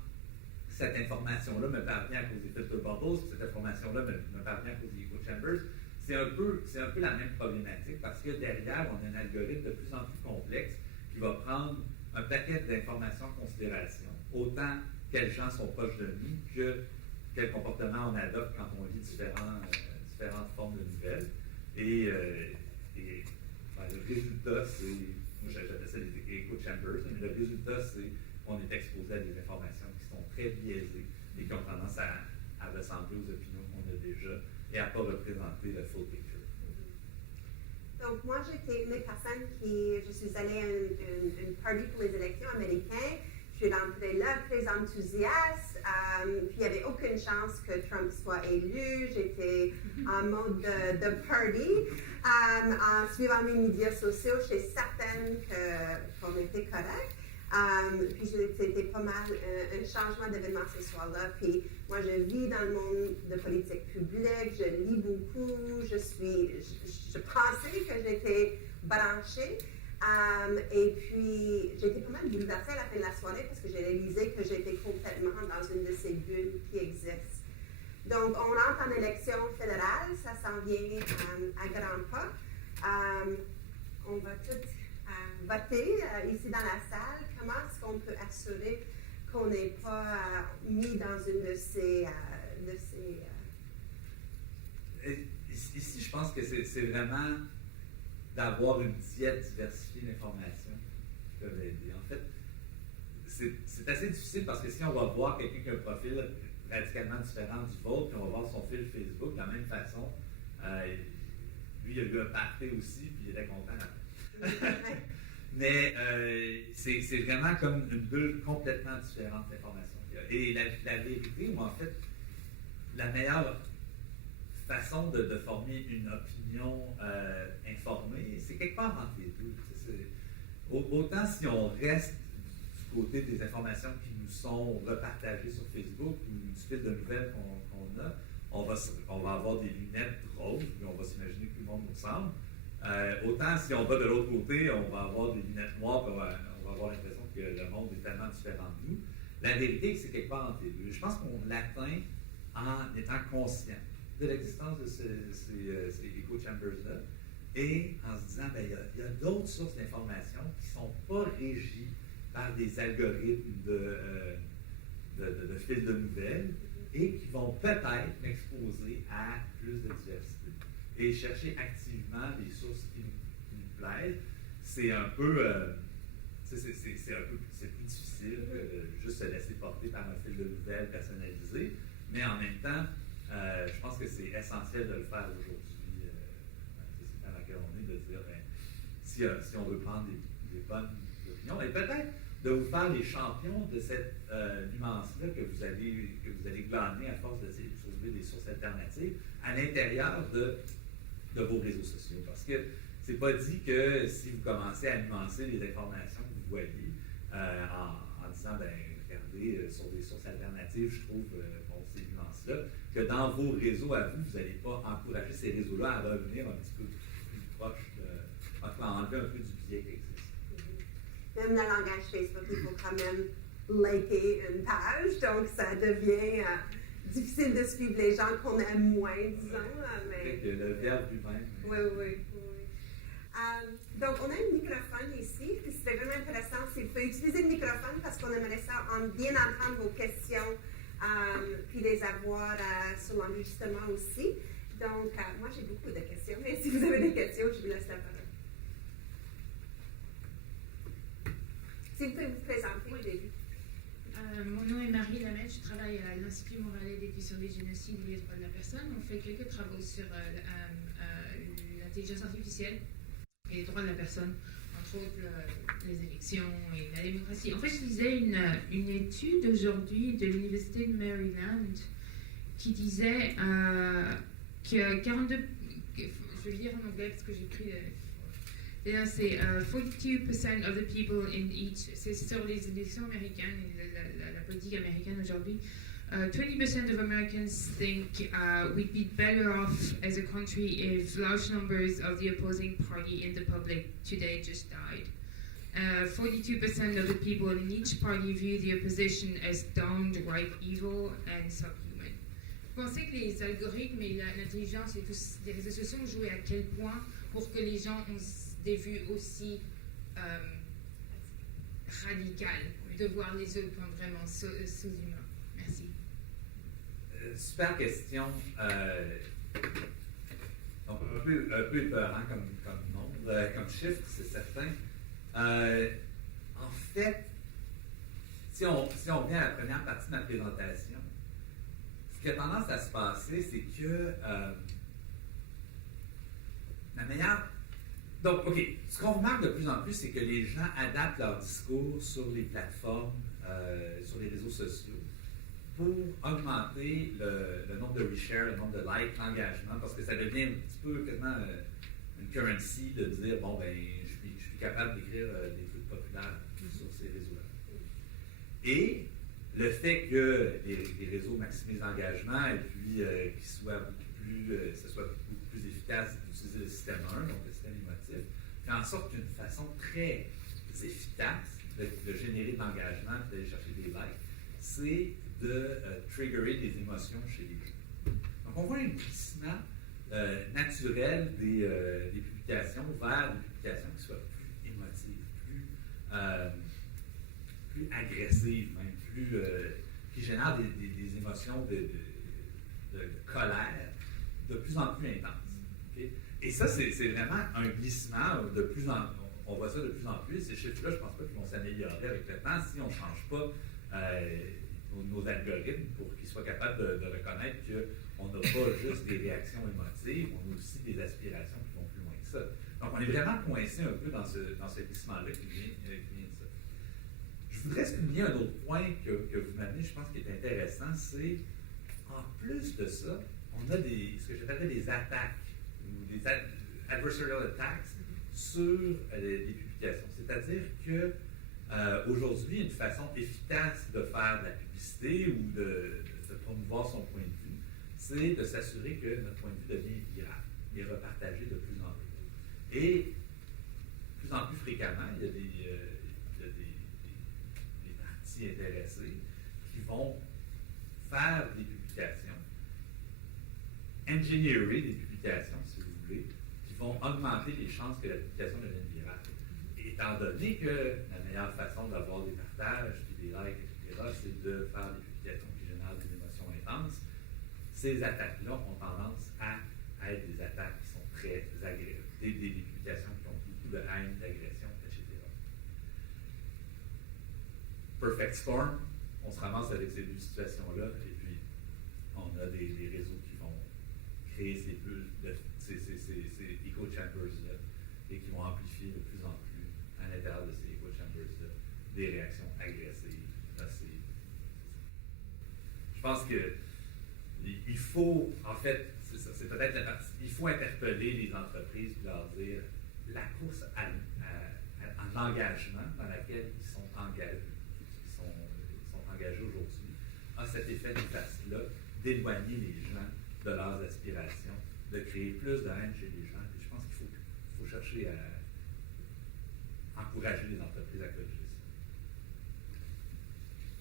cette information-là me parvient à cause des filter bubbles, cette information-là me parvient à cause des echo chambers. C'est un peu la même problématique parce que derrière, on a un algorithme de plus en plus complexe qui va prendre un paquet d'informations en considération, autant quels gens sont proches de nous que quel comportement on adopte quand on lit différentes formes de nouvelles. Et ben, le résultat, c'est, moi j'appelle ça les echo chambers, mais le résultat, c'est qu'on est exposé à des informations qui sont très biaisées et qui ont tendance à ressembler aux opinions qu'on a déjà et à ne pas représenter le full picture. Donc, moi, j'étais une personne je suis allée à une party pour les élections américaines. Je suis rentrée là très enthousiaste, puis il n'y avait aucune chance que Trump soit élu. J'étais en mode de party. En suivant mes médias sociaux, j'étais certaine qu'on était correct. Puis c'était pas mal un changement d'événement ce soir-là. Puis moi, je vis dans le monde de politique publique, je lis beaucoup, je pensais que j'étais branchée. Et puis, j'ai été pas mal bouleversée à la fin de la soirée parce que j'ai réalisé que j'étais complètement dans une de ces bulles qui existent. Donc, on entre en élection fédérale, ça s'en vient à grands pas. On va tous voter ici dans la salle. Comment est-ce qu'on peut assurer qu'on n'est pas mis dans une de ces Ici, je pense que c'est vraiment d'avoir une diète diversifiée d'informations qui peuvent aider. En fait, c'est assez difficile parce que si on va voir quelqu'un qui a un profil radicalement différent du vôtre, puis on va voir son fil Facebook de la même façon, lui, il a eu un party aussi, puis il était content. Mais c'est vraiment comme une bulle complètement différente d'informations qu'il y a. Et la vérité, ou en fait, la meilleure façon de former une opinion informée, c'est quelque part entre les deux. Autant si on reste du côté des informations qui nous sont repartagées sur Facebook ou du fil de nouvelles qu'on a, on va avoir des lunettes roses, puis on va s'imaginer que tout le monde nous ressemble. Autant si on va de l'autre côté, on va avoir des lunettes noires, puis on va avoir l'impression que le monde est tellement différent de nous. La vérité, c'est quelque part entre les deux. Je pense qu'on l'atteint en étant conscient de l'existence de ces echo chambers-là et en se disant, bien, il y a d'autres sources d'informations qui ne sont pas régies par des algorithmes de fil de nouvelles et qui vont peut-être m'exposer à plus de diversité. Et chercher activement les sources qui nous plaisent, c'est un peu, c'est plus difficile que juste se laisser porter par un fil de nouvelles personnalisé, mais en même temps, je pense que c'est essentiel de le faire aujourd'hui, dans la société dans laquelle on est, de dire, si on veut prendre des bonnes opinions, et peut-être de vous faire les champions de cette nuance-là que vous allez glaner à force de trouver des sources alternatives à l'intérieur de vos réseaux sociaux. Parce que c'est pas dit que si vous commencez à nuancer les informations que vous voyez en disant, ben regardez, sur des sources alternatives, je trouve ces nuances-là, que dans vos réseaux à vous, vous n'allez pas encourager ces réseaux-là à revenir un petit peu plus proche en tout cas, enlever un peu du biais qui existe. Même dans le langage Facebook, il faut quand même liker une page, donc ça devient difficile de suivre les gens qu'on aime moins, disons. Mais... Le verbe lui-même. Oui. Donc, on a un microphone ici, puis c'était vraiment intéressant. Vous pouvez utiliser le microphone parce qu'on aimerait ça bien entendre vos questions, puis les avoir sur l'enregistrement aussi. Donc, moi, j'ai beaucoup de questions, mais si vous avez des questions, je vous laisse la parole. Si vous pouvez vous présenter au début. Mon nom est Marie Lamette, je travaille à l'Institut montréalais d'études des génocides et des droits de la personne. On fait quelques travaux sur l'intelligence artificielle et les droits de la personne, entre autres les élections et la démocratie. En fait, je lisais une étude aujourd'hui de l'Université de Maryland qui disait que 42, je vais lire en anglais parce que j'ai pris c'est 42% of the people in each, c'est sur les élections américaines et la politique américaine aujourd'hui. 20% of Americans think we'd be better off as a country if large numbers of the opposing party in the public today just died. 42% of the people in each party view the opposition as downright evil and subhuman. Vous pensez que les algorithmes et l'intelligence et tous les réseaux sociaux ont joué à quel point pour que les gens ont des vues aussi radicales, de voir les autres comme vraiment sous-humains? Merci. Super question. Donc, un peu épeurant comme nombre, comme chiffre, c'est certain. En fait, si on vient à la première partie de ma présentation, ce qui a tendance à se passer, c'est que la meilleure... Donc, OK, ce qu'on remarque de plus en plus, c'est que les gens adaptent leur discours sur les plateformes, sur les réseaux sociaux, pour augmenter le nombre de reshares, le nombre de likes, l'engagement, parce que ça devient un petit peu quasiment une currency de dire, bon, ben, je suis capable d'écrire des trucs populaires sur ces réseaux-là. Et le fait que les réseaux maximisent l'engagement et puis qu'ils soient ce soit beaucoup plus efficace d'utiliser le système 1, donc le système émotif, fait en sorte qu'une façon très efficace de générer de l'engagement et d'aller chercher des likes, c'est de triggerer des émotions chez les gens. Donc, on voit un glissement naturel des publications vers des publications qui soient plus émotives, plus agressives, même qui génèrent des émotions de colère de plus en plus intenses. Okay? Et ça, c'est vraiment un glissement de plus en plus. On voit ça de plus en plus. Ces chiffres-là, je ne pense pas qu'ils vont s'améliorer avec le temps si on ne change pas nos algorithmes pour qu'ils soient capables de reconnaître qu'on n'a pas juste des réactions émotives, on a aussi des aspirations qui vont plus loin que ça. Donc, on est vraiment coincé un peu dans ce glissement-là qui vient de ça. Je voudrais souligner un autre point que vous m'amenez, je pense, qui est intéressant, c'est, en plus de ça, on a ce que j'appellerais des attaques, ou des adversarial attacks sur les publications. C'est-à-dire que aujourd'hui, une façon efficace de faire de la publicité ou de promouvoir son point de vue, c'est de s'assurer que notre point de vue devient viral et repartagé de plus en plus. Et de plus en plus fréquemment, il y a des parties intéressées qui vont faire des publications, engineerer des publications, si vous voulez, qui vont augmenter les chances que la publication devienne virale. Et étant donné que la meilleure façon d'avoir des partages, puis des likes, etc., c'est de faire des publications qui génèrent des émotions intenses, ces attaques-là ont tendance à être des attaques qui sont très agréables, des publications qui ont beaucoup de haine, d'agression, etc. Perfect Storm, on se ramasse avec ces deux situations-là, et puis on a des réseaux qui vont créer ces echo chambers-là et qui vont amplifier de plus en plus à l'intérieur de ces echo chambers-là des réactions agressives, nocives. Je pense que il faut, en fait, c'est peut-être la partie, il faut interpeller les entreprises et leur dire la course à l'engagement dans laquelle ils sont engagés aujourd'hui a cet effet néfaste-là d'éloigner les gens de leurs aspirations, de créer plus de haine chez les gens. Et je pense qu'il faut chercher à encourager les entreprises à corriger ça.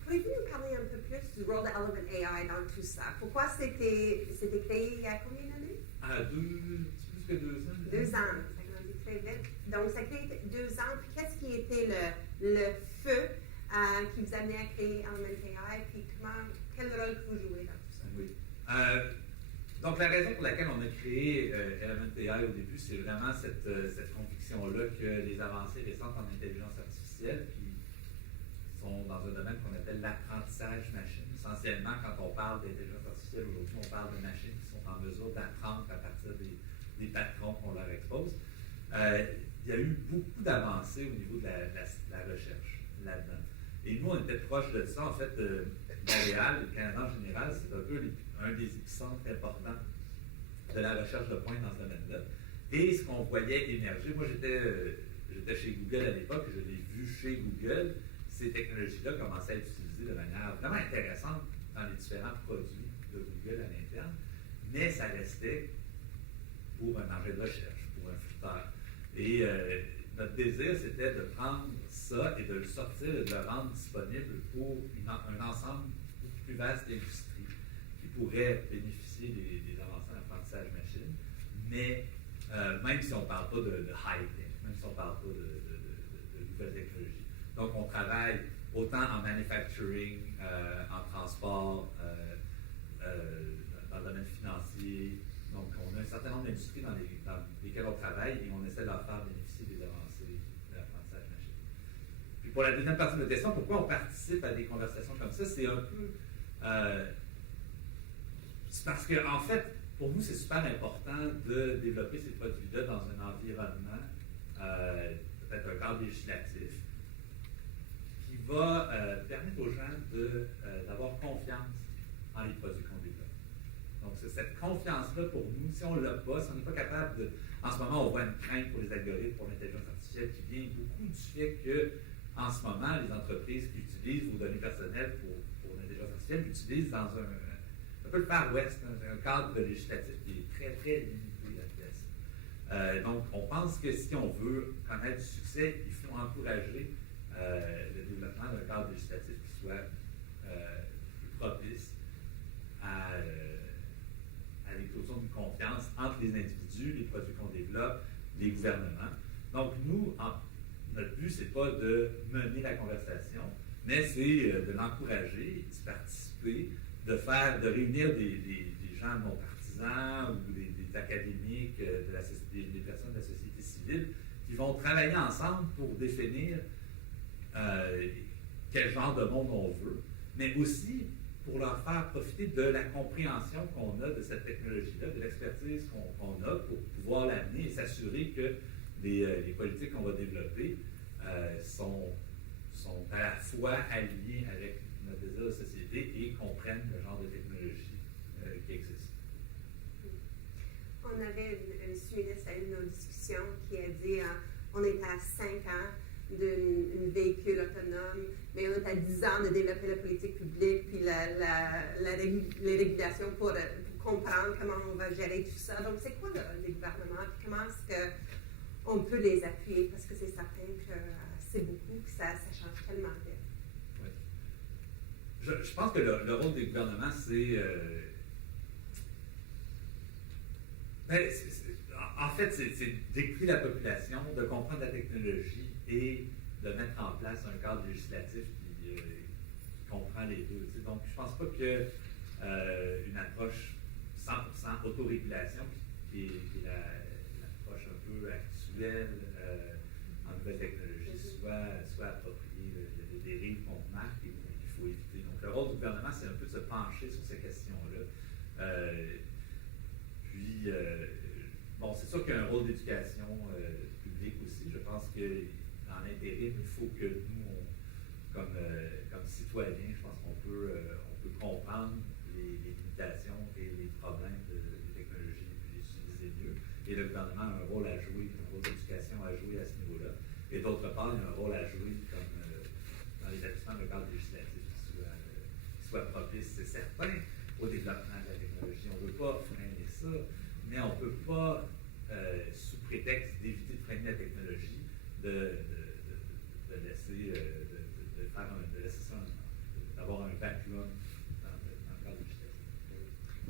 Pouvez-vous nous parler un peu plus du rôle de Element AI dans tout ça? Pourquoi c'était créé il y a combien d'années? Plus que 2 ans. 2 ans, ça grandit très vite. Donc, ça a créé 2 ans. Puis, qu'est-ce qui était le feu qui vous amenait à créer Element AI? Puis, quel rôle que vous jouez dans tout ça? Oui. Donc, la raison pour laquelle on a créé Element AI au début, c'est vraiment cette conviction-là que les avancées récentes en intelligence artificielle, qui sont dans un domaine qu'on appelle l'apprentissage machine. Essentiellement, quand on parle d'intelligence artificielle aujourd'hui, on parle de machines qui sont en mesure d'apprendre à partir des patrons qu'on leur expose. Il y a eu beaucoup d'avancées au niveau de la recherche là-dedans. Et nous, on était proche de ça. En fait, Montréal, le Canada en général, c'est un peu un des épicentres importants de la recherche de pointe dans ce domaine-là. Et ce qu'on voyait émerger, moi j'étais chez Google à l'époque, je l'ai vu chez Google, ces technologies-là commençaient à être utilisées de manière vraiment intéressante dans les différents produits de Google à l'interne, mais ça restait pour un engin de recherche, pour un footer. Et notre désir, c'était de prendre ça et de le sortir et de le rendre disponible pour un ensemble beaucoup plus vaste d'industries qui pourrait bénéficier des avancées en apprentissage machine, mais même si on ne parle pas de high-tech, même si on ne parle pas de nouvelles technologies. Donc, on travaille autant en manufacturing, en transport, dans le domaine financier. Donc, on a un certain nombre d'industries dans lesquelles on travaille et on essaie de leur faire bénéficier des avancées de l'apprentissage machine. Puis pour la deuxième partie de la question, pourquoi on participe à des conversations comme ça, c'est un peu... c'est parce que, en fait, pour nous, c'est super important de développer ces produits-là dans un environnement, peut-être un cadre législatif, qui va permettre aux gens d'avoir confiance en les produits qu'on développe. Donc, c'est cette confiance-là pour nous. Si on ne l'a pas, si on n'est pas capable de... En ce moment, on voit une crainte pour les algorithmes, pour l'intelligence artificielle, qui vient beaucoup du fait que, en ce moment, les entreprises qui utilisent vos données personnelles pour l'intelligence artificielle l'utilisent dans un peu le Far West, un cadre législatif qui est très, très limité à la pièce. Donc, on pense que si on veut connaître du succès, il faut encourager le développement d'un cadre législatif qui soit plus propice à l'éclosion d'une confiance entre les individus, les produits qu'on développe, les gouvernements. Donc, nous, notre but, ce n'est pas de mener la conversation, mais c'est de l'encourager, d'y participer, de réunir des gens non partisans ou des académiques, des personnes de la société civile qui vont travailler ensemble pour définir quel genre de monde on veut, mais aussi pour leur faire profiter de la compréhension qu'on a de cette technologie-là, de l'expertise qu'on a pour pouvoir l'amener et s'assurer que les politiques qu'on va développer sont à la fois alignés avec notre désir de société et comprennent le genre de technologie qui existe. On avait une sous-ministre à une de nos discussions qui a dit on est à 5 ans d'un véhicule autonome, mais on est à 10 ans de développer la politique publique puis les régulations pour comprendre comment on va gérer tout ça. Donc, c'est quoi le rôle des gouvernements et comment est-ce qu'on peut les appuyer? Parce que c'est certain que c'est beaucoup, puis ça change tellement vite. Oui. Je pense que le rôle des gouvernements, c'est... en fait, c'est d'écouter la population, de comprendre la technologie et de mettre en place un cadre législatif qui comprend les deux. T'sais. Donc, je ne pense pas qu'une approche 100% autorégulation, qui est l'approche un peu actuelle en nouvelle technologie, soit appropriée. Il y a des dérives qu'on remarque et qu'il faut éviter. Donc, le rôle du gouvernement, c'est un peu de se pencher sur ces questions-là. Bon, c'est sûr qu'il y a un rôle d'éducation publique aussi. Je pense que dans l'intérim, il faut que nous, citoyen, je pense qu'on peut comprendre les limitations et les problèmes des technologies et puis les utiliser mieux. Et le gouvernement a un rôle à jouer, un rôle d'éducation à jouer à ce niveau-là. Et d'autre part, il y a un rôle à jouer comme dans l'établissement d'un cadre législatif qui soit propice, c'est certain, au développement de la technologie. On ne veut pas freiner ça, mais on ne peut pas, sous prétexte d'éviter de freiner la technologie, de laisser ça, d'avoir un vacuum dans le cadre législatif.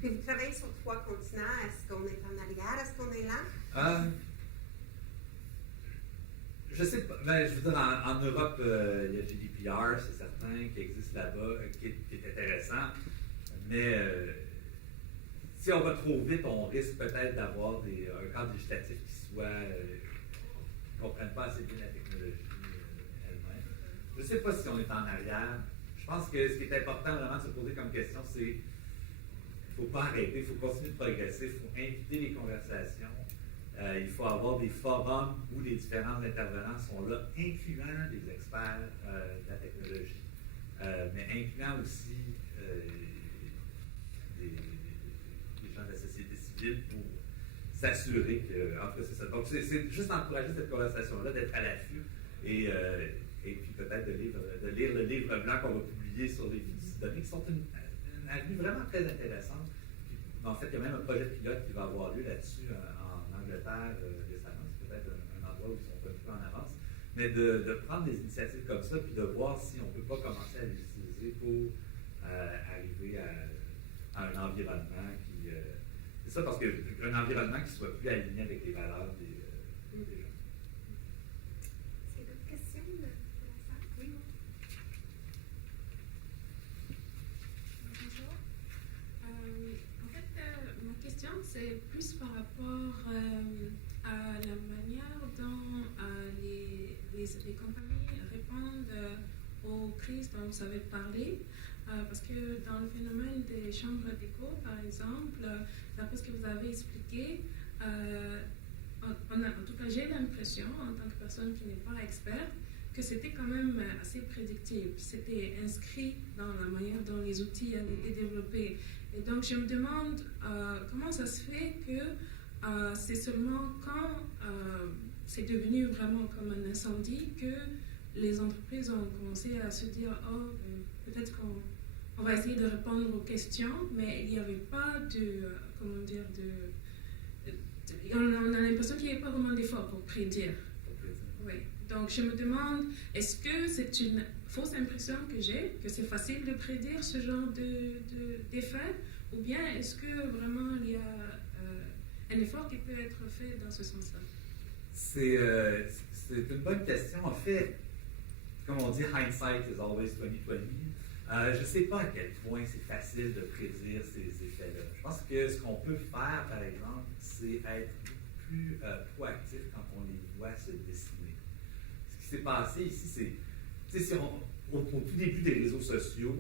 Puis vous travaillez sur 3 continents. Est-ce qu'on est en arrière? Est-ce qu'on est lent? Je sais pas. Ben, je veux dire, en Europe, il y a GDPR, c'est certain, qui existe là-bas, qui est intéressant. Mais si on va trop vite, on risque peut-être d'avoir un cadre législatif qui ne comprenne pas assez bien la technologie elle-même. Je ne sais pas si on est en arrière. Je pense que ce qui est important vraiment de se poser comme question, c'est qu'il ne faut pas arrêter, il faut continuer de progresser, il faut inviter les conversations. Il faut avoir des forums où les différents intervenants sont là, incluant les experts de la technologie, mais incluant aussi des gens de la société civile pour s'assurer que, en tout cas, c'est ça. Donc, c'est juste encourager cette conversation-là, d'être à l'affût et puis peut-être de lire le livre blanc qu'on va publier sur les données qui sont une avenue vraiment très intéressante. Puis, en fait, il y a même un projet de pilote qui va avoir lieu là-dessus en Angleterre récemment. C'est peut-être un endroit où ils sont un peu en avance. Mais de prendre des initiatives comme ça, puis de voir si on ne peut pas commencer à les utiliser pour arriver à un environnement qui... c'est ça, parce qu'un environnement qui soit plus aligné avec les valeurs des gens. Est-ce qu'il y a d'autres questions de la salle? Oui, oui. Bonjour. En fait, ma question, c'est plus par rapport à la manière dont les compagnies répondent aux crises dont vous avez parlé. Parce que dans le phénomène des chambres d'écho, par exemple, d'après ce que vous avez expliqué, en tout cas, j'ai l'impression, en tant que personne qui n'est pas experte, que c'était quand même assez prédictible. C'était inscrit dans la manière dont les outils avaient été développés. Et donc, je me demande comment ça se fait que c'est seulement quand c'est devenu vraiment comme un incendie que les entreprises ont commencé à se dire « Oh, peut-être qu'on va essayer de répondre aux questions », mais il n'y avait pas on a l'impression qu'il n'y avait pas vraiment d'effort pour prédire. Oui. Donc, je me demande, est-ce que c'est une fausse impression que j'ai, que c'est facile de prédire ce genre d'effet, ou bien est-ce que vraiment il y a un effort qui peut être fait dans ce sens-là? C'est une bonne question. En fait, comme on dit, hindsight is always 20/20. Je ne sais pas à quel point c'est facile de prédire ces effets-là. Je pense que ce qu'on peut faire, par exemple, c'est être plus proactif quand on les voit se dessiner. Ce qui s'est passé ici, c'est, si au tout début des réseaux sociaux,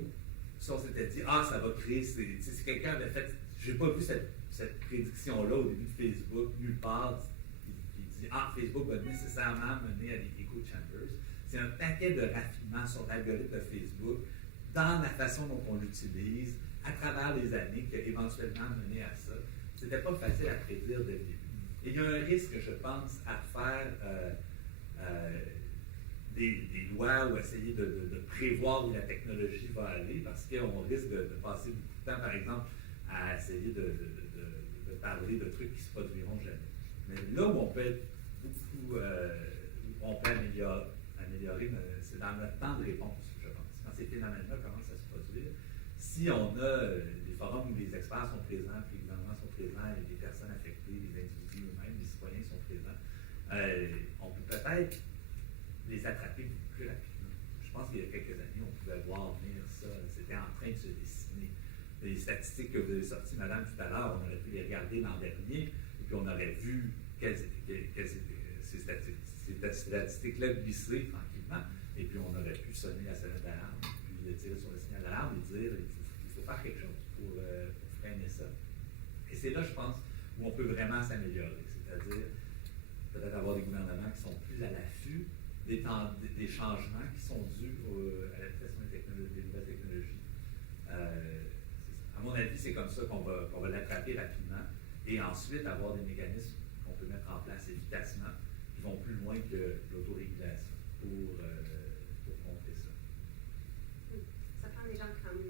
si on s'était dit, ça va créer, si quelqu'un avait fait, je n'ai pas vu cette prédiction-là au début de Facebook, nulle part, qui dit, Facebook va nécessairement mener à des echo chambers. C'est un paquet de raffinements sur l'algorithme de Facebook, dans la façon dont on l'utilise, à travers les années, qui a éventuellement mené à ça. C'était pas facile à prédire dès le début. Et il y a un risque, je pense, à faire des lois ou essayer de prévoir où la technologie va aller, parce qu'on risque de passer beaucoup de temps, par exemple, à essayer de parler de trucs qui ne se produiront jamais. Mais là où on peut être beaucoup, où on peut améliorer, c'est dans notre temps de réponse, je pense. Quand ces phénomènes-là commencent à se produire, si on a des forums où les experts sont présents, puis les gouvernements sont présents, et les personnes affectées, les individus eux-mêmes, les citoyens sont présents, on peut peut-être les attraper beaucoup plus rapidement. Je pense qu'il y a quelques années, on pouvait voir venir ça. C'était en train de se dessiner. Les statistiques que vous avez sorties, madame, tout à l'heure, on aurait pu les regarder l'an dernier, et puis on aurait vu quelles étaient ces statistiques-là glisser tranquillement, et puis on aurait pu sonner la sonnette d'alarme, puis tirer sur le signal d'alarme et dire il faut faire quelque chose pour freiner ça. Et c'est là, je pense, où on peut vraiment s'améliorer, c'est-à-dire peut-être avoir des gouvernements qui sont plus à l'affût des changements qui sont dus à l'application des nouvelles technologies. À mon avis, c'est comme ça qu'on va l'attraper rapidement et ensuite avoir des mécanismes qu'on peut mettre en place efficacement qui vont plus loin que l'autorégulation pour contrer ça. Ça prend des gens comme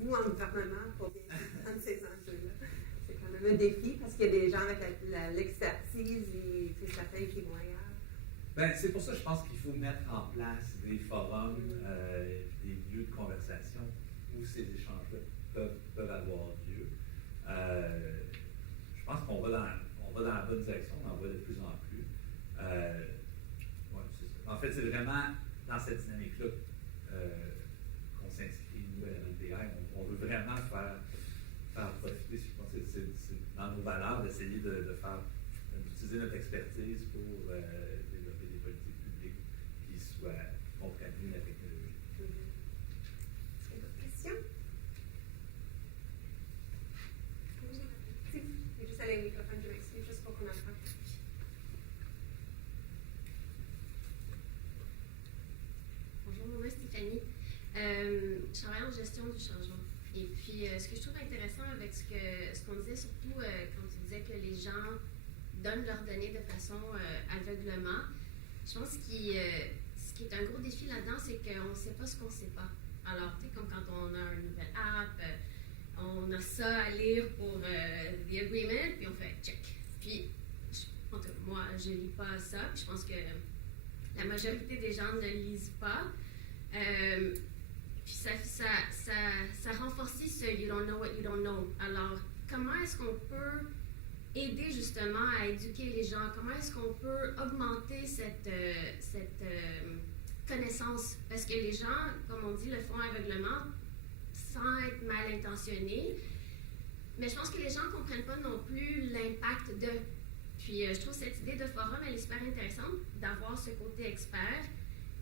vous en gouvernement pour bien comprendre ces enjeux-là. C'est quand même un défi parce qu'il y a des gens avec l'expertise et certains qui vont ailleurs. Ben, c'est pour ça que je pense qu'il faut mettre en place des forums, des lieux de conversation où ces échanges-là peuvent avoir lieu. Je pense qu'on va dans la bonne direction, on en voit de plus en plus. Ouais, c'est ça. En fait, c'est vraiment dans cette dynamique-là qu'on s'inscrit, nous, à la LPR. On veut vraiment faire profiter, je pense que c'est dans nos valeurs d'essayer d'utiliser notre expertise pour développer des politiques publiques qui comprennent la technologie. D'autres questions? Oui, juste aller au microphone, je m'excuse, juste pour qu'on entende. Bonjour, mon nom est Stéphanie. Je travaille en gestion du changement. Et puis, ce que je trouve intéressant avec ce qu'on disait, surtout quand tu disais que les gens donnent leurs données de façon aveuglement, je pense que ce qui est un gros défi là-dedans, c'est qu'on ne sait pas ce qu'on ne sait pas. Alors, tu sais, comme quand on a une nouvelle app, on a ça à lire pour the agreement, puis on fait check. Puis, en tout cas, moi, je ne lis pas ça, puis je pense que la majorité des gens ne lisent pas. Puis ça renforce ce you don't know what you don't know. Alors, comment est-ce qu'on peut aider justement à éduquer les gens? Comment est-ce qu'on peut augmenter cette connaissance? Parce que les gens, comme on dit, le font aveuglement sans être mal intentionnés. Mais je pense que les gens ne comprennent pas non plus l'impact de. Puis je trouve cette idée de forum, elle est super intéressante, d'avoir ce côté expert,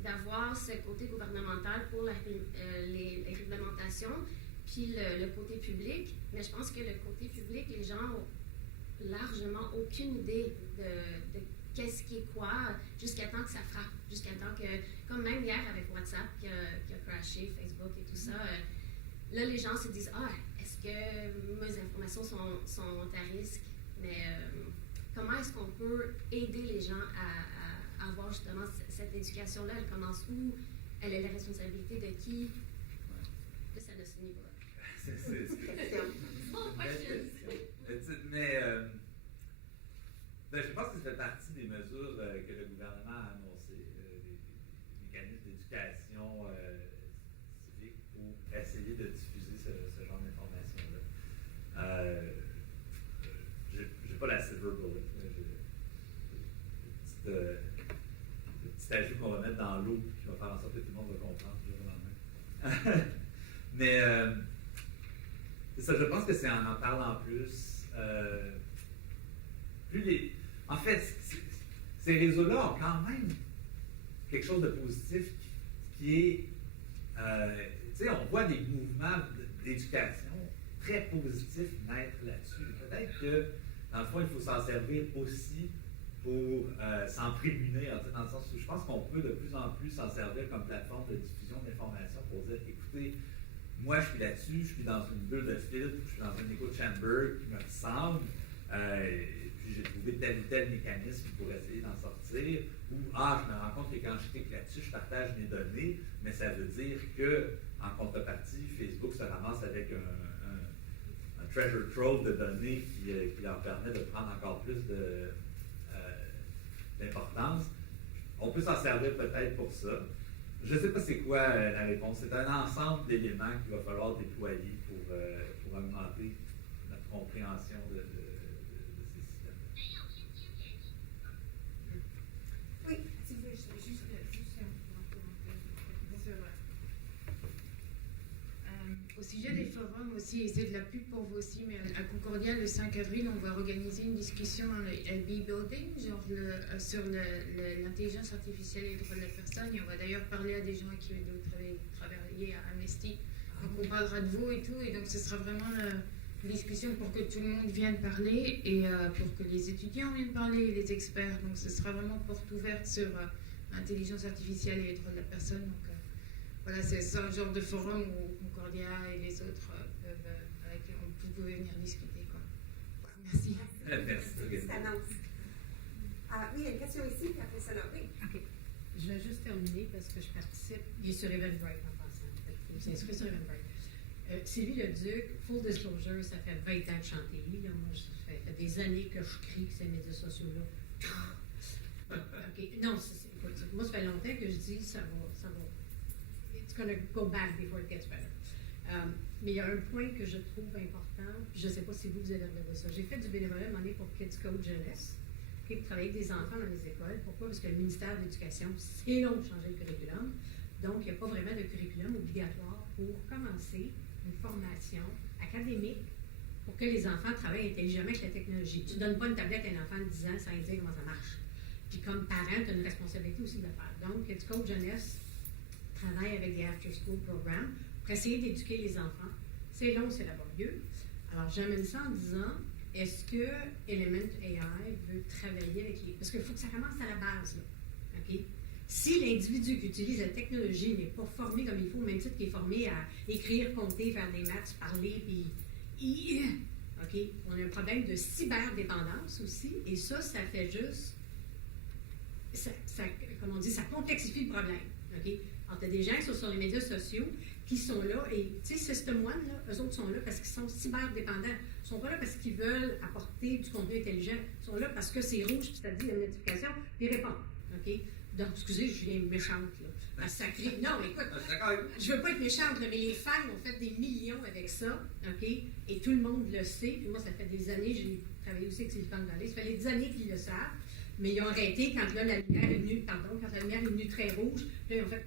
d'avoir ce côté gouvernemental pour les réglementations, puis le côté public. Mais je pense que le côté public, les gens ont largement aucune idée de qu'est-ce qui est quoi, jusqu'à temps que ça frappe, jusqu'à temps que, comme même hier avec WhatsApp qui a crashé, Facebook et tout ça, là les gens se disent « Ah, est-ce que mes informations sont à risque? » Mais comment est-ce qu'on peut aider les gens à avoir justement cette éducation-là? Elle commence où? Elle est la responsabilité de qui? Là, c'est de ce niveau-là. Mais je pense que ça fait partie des mesures que le gouvernement a annoncées, des mécanismes d'éducation civique pour essayer de diffuser ce genre d'informations-là. J'ai pas la silver bullet. J'ai le petit ajout qu'on va mettre dans l'eau qui va faire en sorte que tout le monde va comprendre du jour au lendemain. Mais c'est ça, je pense que c'est en parlant plus. En fait, ces réseaux-là ont quand même quelque chose de positif qui est. Tu sais, on voit des mouvements d'éducation très positifs naître là-dessus. Peut-être que, dans le fond, il faut s'en servir aussi pour s'en prémunir, dans le sens où je pense qu'on peut de plus en plus s'en servir comme plateforme de diffusion d'informations pour dire, écoutez, moi je suis là-dessus, je suis dans une bulle de filtre, je suis dans un echo chamber qui me ressemble, puis j'ai trouvé tel ou tel mécanisme pour essayer d'en sortir, ou je me rends compte que quand je clique là-dessus, je partage mes données, mais ça veut dire que, en contrepartie, Facebook se ramasse avec un treasure trove de données qui leur permet de prendre encore plus d'importance. On peut s'en servir peut-être pour ça. Je ne sais pas c'est quoi la réponse. C'est un ensemble d'éléments qu'il va falloir déployer pour augmenter notre compréhension de ces systèmes. Oui, si vous voulez, Juste un commentaire au sujet des forums aussi, et c'est de la pub pour vous aussi, mais à Concordia, le 5 avril, on va organiser une discussion dans le LB Building, genre sur l'intelligence artificielle et les droits de la personne. Et on va d'ailleurs parler à des gens qui doivent travailler à Amnesty. Donc on parlera de vous et tout, et donc ce sera vraiment une discussion pour que tout le monde vienne parler, et pour que les étudiants viennent parler, et les experts. Donc ce sera vraiment porte ouverte sur l'intelligence artificielle et les droits de la personne. Donc, voilà, c'est ça le genre de forum où Concordia et les autres avec qui vous pouvez venir discuter. Quoi. Merci. Merci. Ça annonce. Oui, il y a une question ici, puis après ça, là. Oui. OK. Je vais juste terminer parce que je participe. Il est sur Eventbrite en passant. Il faut s'inscrire sur Eventbrite. Sylvie Leduc, full disclosure, ça fait 20 ans que Chantilly. Là, moi, ça fait des années que je crie que ces médias sociaux-là. OK. Non, écoute, moi, ça fait longtemps que je dis ça va. It's gonna go back before it gets better. Mais il y a un point que je trouve important, je ne sais pas si vous avez regardé ça. J'ai fait du bénévolat à un moment donné pour Kids Code Jeunesse, pour travailler avec des enfants dans les écoles. Pourquoi? Parce que le ministère de l'Éducation, c'est long de changer le curriculum. Donc, il n'y a pas vraiment de curriculum obligatoire pour commencer une formation académique pour que les enfants travaillent intelligemment avec la technologie. Tu ne donnes pas une tablette à un enfant de 10 ans sans lui dire comment ça marche. Puis comme parent, tu as une responsabilité aussi de le faire. Donc, Kids Code Jeunesse travaille avec des after-school programmes pour essayer d'éduquer les enfants. C'est long, c'est laborieux. Alors, j'amène ça en disant, est-ce que Element AI veut travailler avec les... Parce qu'il faut que ça commence à la base, là. OK? Si l'individu qui utilise la technologie n'est pas formé comme il faut, au même titre qu'il est formé à écrire, compter, faire des maths, parler, puis... OK? On a un problème de cyberdépendance aussi, et ça fait juste... Comment on dit, ça complexifie le problème. OK? Alors, tu as des gens qui sont sur les médias sociaux qui sont là, et tu sais, System One, là, eux autres sont là parce qu'ils sont cyberdépendants. Ils ne sont pas là parce qu'ils veulent apporter du contenu intelligent. Ils sont là parce que c'est rouge, puis ça dit la notification, puis ils répondent. OK? Donc, excusez, je viens méchante, là. Parce que ça crie. Non, écoute, je ne veux pas être méchante, là, mais les fans ont fait des millions avec ça, OK? Et tout le monde le sait. Puis moi, ça fait des années, j'ai travaillé aussi avec Silicon Valley, ça fait des années qu'ils le savent. Mais ils ont arrêté quand là, la lumière est venue, quand la lumière est venue très rouge. Là, ils ont fait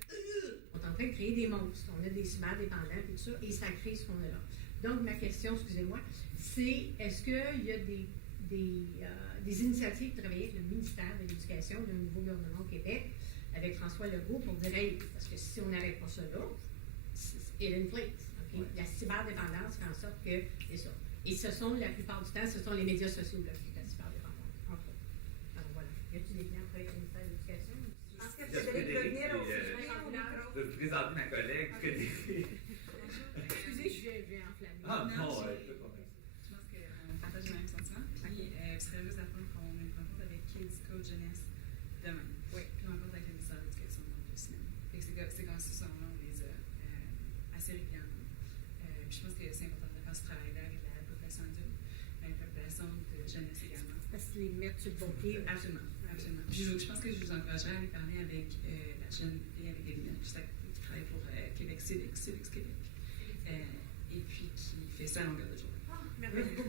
on est en train de créer des monstres. On a des cyberdépendants et tout ça, et ça crée ce qu'on a là. Donc, ma question, excusez-moi, c'est est-ce qu'il y a des initiatives de travailler avec le ministère de l'Éducation, le nouveau gouvernement au Québec, avec François Legault, pour dire hey, parce que si on n'arrête pas ça là, it inflates. Okay? Ouais. La cyberdépendance fait en sorte que c'est ça. Et ce sont, la plupart du temps, ce sont les médias sociaux là, qui font la cyberdépendance. Entre autres. Alors voilà. Y a-t-il des liens avec le ministère de l'Éducation? Est-ce que Frédéric veut venir au Je vais présenter ma collègue, Frédéric. Excusez, je vais enflammer. Ah non, je pense qu'on partage le même sentiment. Puis, ce serait juste d'apprendre qu'on a une rencontre avec Kids Code Jeunesse demain. Oui. Puis, une rencontre avec le ministère de l'Éducation dans 2 semaines. Fait que c'est comme ça, on les a assez régulièrement. Puis, je pense que c'est important de faire ce travail-là avec la population adulte, la population de jeunesse également. Parce que les mettre sur le bon pied. Absolument. Absolument. Puis, je pense que je vous encouragerais à aller parler avec la jeune et avec Eline, juste à côté, qui travaille pour Québec Civics Québec. Et puis qui fait ça à longueur de journée.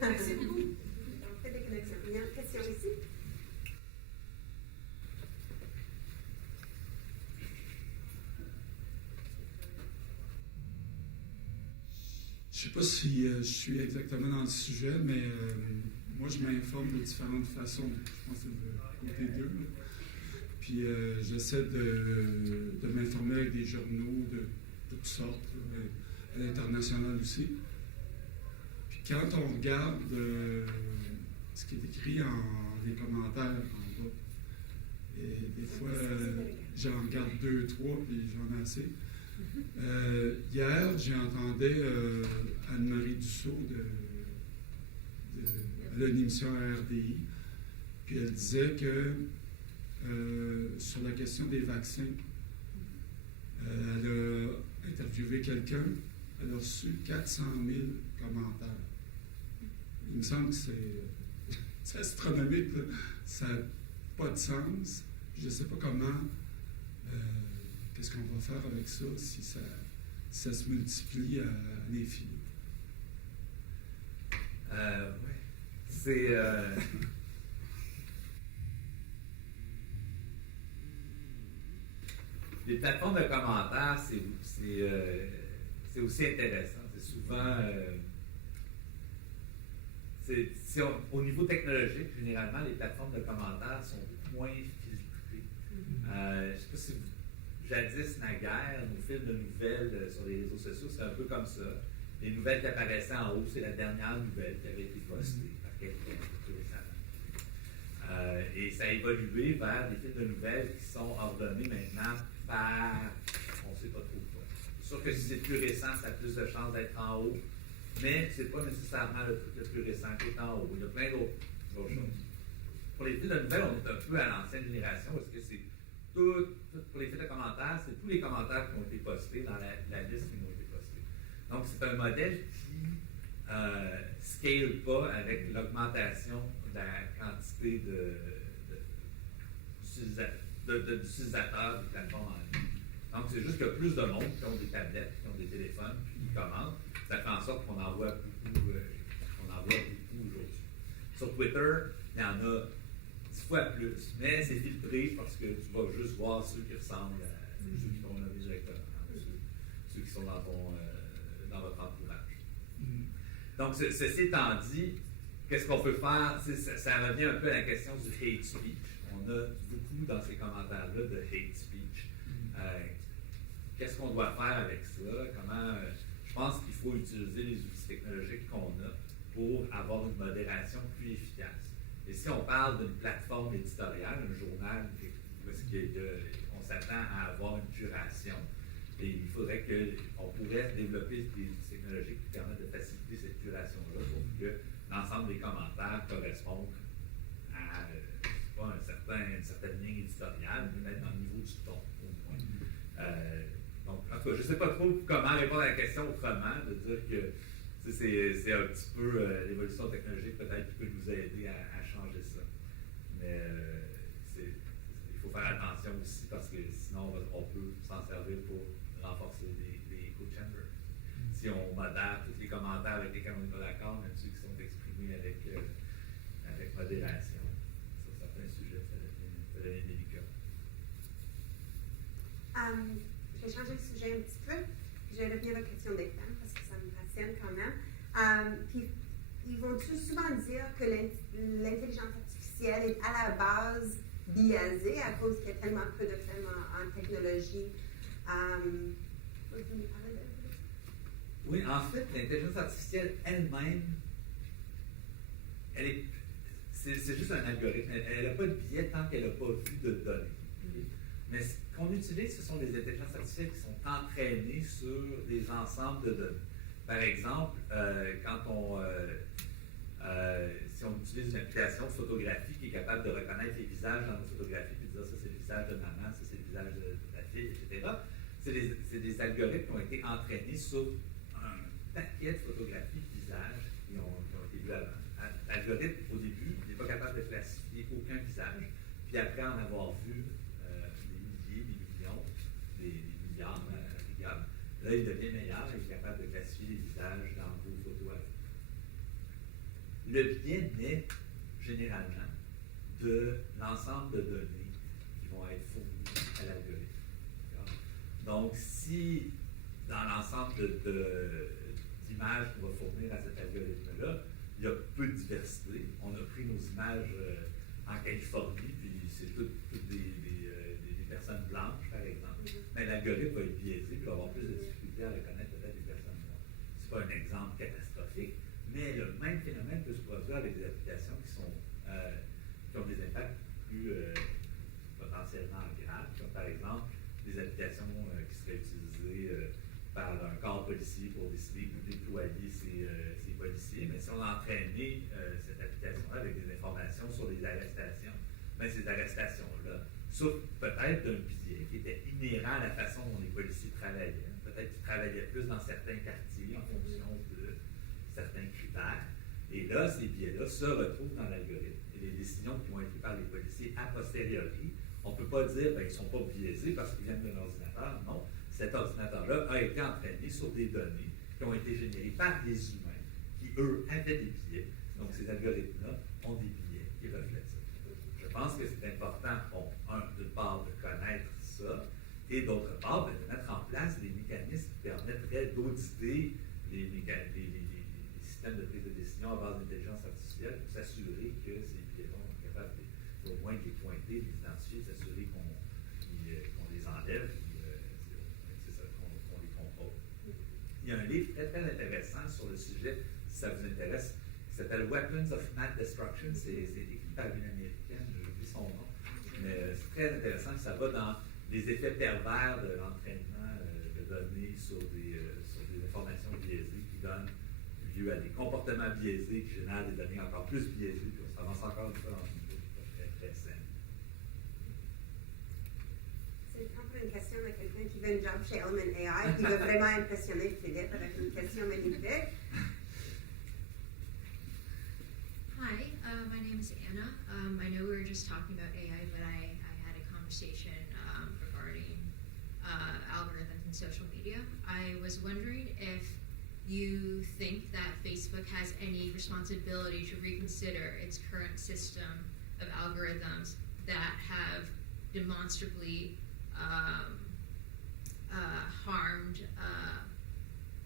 Merci beaucoup. On fait des connexions. Il y a une question ici. Je ne sais pas si je suis exactement dans le sujet, mais moi, je m'informe de différentes façons. Je pense que c'est le côté 2. Puis j'essaie de m'informer avec des journaux de toutes sortes, à l'international aussi. Puis quand on regarde ce qui est écrit en les commentaires en bas, et des fois, j'en regarde 2, 3, puis j'en ai assez. Hier, j'entendais Anne-Marie Dussault elle a une émission à RDI, puis elle disait que sur la question des vaccins, elle a interviewé quelqu'un, elle a reçu 400 000 commentaires. Il me semble que c'est astronomique, là. Ça n'a pas de sens. Je ne sais pas comment, qu'est-ce qu'on va faire avec ça si ça se multiplie à l'infini. Ouais. C'est... Les plateformes de commentaires, c'est aussi intéressant. C'est souvent... au niveau technologique, généralement, les plateformes de commentaires sont moins filtrées. Je ne sais pas si jadis, naguère, nos fils de nouvelles sur les réseaux sociaux, c'est un peu comme ça. Les nouvelles qui apparaissaient en haut, c'est la dernière nouvelle qui avait été postée par quelqu'un tout récemment. Et ça a évolué vers des fils de nouvelles qui sont ordonnés maintenant par, on ne sait pas trop quoi. C'est sûr que si c'est plus récent, ça a plus de chances d'être en haut, mais ce n'est pas nécessairement le truc le plus récent qui est en haut. Il y a plein d'autres choses. Pour les fils de nouvelles, on est un peu à l'ancienne génération, parce que c'est pour les fils de commentaires, c'est tous les commentaires qui ont été postés dans la liste qui ont été postés. Donc, c'est un modèle qui ne scale pas avec l'augmentation de la quantité d'utilisateurs des plateformes en ligne. Donc, c'est juste qu'il y a plus de monde qui ont des tablettes, qui ont des téléphones, puis qui commentent. Ça fait en sorte qu'on en voit beaucoup aujourd'hui. Sur Twitter, il y en a 10 fois plus, mais c'est filtré parce que tu vas juste voir ceux qui ressemblent à ceux qui t'ont nommé directement, ceux qui sont dans votre entourage. Donc, ceci étant dit, qu'est-ce qu'on peut faire? Ça revient un peu à la question du hate speech. On a beaucoup dans ces commentaires-là de hate speech. Qu'est-ce qu'on doit faire avec ça? Je pense qu'il faut utiliser les outils technologiques qu'on a pour avoir une modération plus efficace. Et si on parle d'une plateforme éditoriale, un journal, où on s'attend à avoir une curation, et il faudrait qu'on pourrait développer des outils technologiques qui permettent de faciliter cette curation-là pour que l'ensemble des commentaires correspondent à une certaine ligne éditoriale, peut-être dans le niveau du ton, au moins. Donc, en tout cas, je ne sais pas trop comment répondre à la question autrement, de dire que c'est un petit peu l'évolution technologique peut-être qui peut nous aider à changer ça. Mais il faut faire attention aussi parce que sinon on peut s'en servir pour renforcer les echo chambers. Si on modère tous les commentaires avec lesquels on n'est pas d'accord, même ceux qui sont exprimés avec modération, sur certains sujets, ça devient délicat. Je vais changer de sujet un petit peu. Je vais revenir à la question des femmes parce que ça me passionne quand même. Puis, ils vont souvent dire que l'intelligence artificielle est à la base biaisée à cause qu'il y a tellement peu de femmes en technologie. Vous me parlez de ça? Oui, en fait, l'intelligence artificielle elle-même, c'est juste un algorithme. Elle n'a pas de biais tant qu'elle n'a pas vu de données. Mais ce qu'on utilise, ce sont des intelligences artificielles qui sont entraînées sur des ensembles de données. Par exemple, si on utilise une application de photographie qui est capable de reconnaître les visages dans nos photographies et de dire ça c'est le visage de maman, ça c'est le visage de ta fille, etc., c'est des algorithmes qui ont été entraînés sur un paquet de photographies de visages qui ont été vus avant. L'algorithme, au début, n'est pas capable de classifier aucun visage, puis après en avoir vu des milliers, des millions, des milliards à la rigueur, là, il devient meilleur, il est capable de classifier les visages dans vos photos. Le biais naît généralement de l'ensemble de données qui vont être fournies à l'algorithme. Donc, si dans l'ensemble d'images qu'on va fournir à cet algorithme-là, il y a peu de diversité, on a pris nos images en Californie, puis c'est toutes des personnes blanches, par exemple, mais l'algorithme va être biaisé, puis il va avoir plus de difficultés à reconnaître peut-être des personnes blanches. Ce n'est pas un exemple catastrophique, mais le même phénomène peut se produire avec des applications qui ont des impacts plus potentiellement graves, comme par exemple des applications qui seraient utilisées par un corps policier pour décider où déployer ses policiers. Mais si on a entraîné cette application-là avec des informations sur les arrestations, bien ces arrestations-là souffrent peut-être d'un biais qui était inhérent à la façon dont les policiers travaillaient. Peut-être qu'ils travaillaient plus dans certains quartiers en fonction de certains critères. Et là, ces biais-là se retrouvent dans l'algorithme. Et les décisions qui ont été prises par les policiers a posteriori, on ne peut pas dire qu'ils ne sont pas biaisés parce qu'ils viennent d'un ordinateur. Non, cet ordinateur-là a été entraîné sur des données qui ont été générées par des humains qui, eux, avaient des biais. Donc, ces algorithmes-là ont des biais qui reflètent ça. Je pense que c'est important, d'une part, de connaître ça, et d'autre part, de mettre en place des mécanismes qui permettraient d'auditer les systèmes de prise de décision à base d'intelligence artificielle pour s'assurer que ces biais-là sont capables au moins de les pointer, de les identifier, de s'assurer qu'on les enlève, c'est ça, qu'on les contrôle. Il y a un livre très, très intéressant sur le sujet, si ça vous intéresse, qui qui s'appelle Weapons of Math Destruction. C'est écrit par une Américaine, j'ai oublié son nom. Mais c'est très intéressant. Ça va dans les effets pervers de l'entraînement de données sur des informations biaisées qui donnent lieu à des comportements biaisés qui génèrent des données encore plus biaisées. Puis on s'avance encore une fois dans une boucle très, très saine. C'est un peu une question de quelqu'un qui veut un job chez Element AI, qui veut vraiment impressionner Philippe avec une question magnifique. Hi, my name is Anna. I know we were just talking about AI, but I had a conversation regarding algorithms and social media. I was wondering if you think that Facebook has any responsibility to reconsider its current system of algorithms that have demonstrably harmed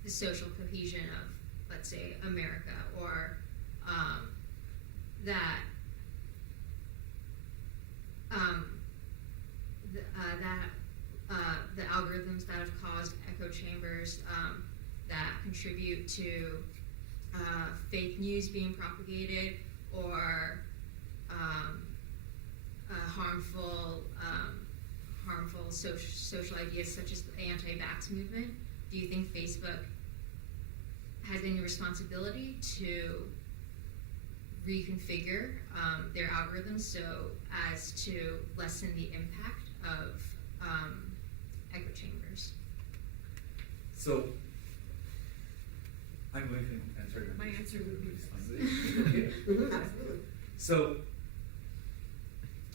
the social cohesion of, let's say, America, or that the algorithms that have caused echo chambers that contribute to fake news being propagated, or harmful social ideas such as the anti-vax movement. Do you think Facebook has any responsibility to reconfigure their algorithms so as to lessen the impact of echo chambers? So, I'm going to answer your My answer would be Okay. So,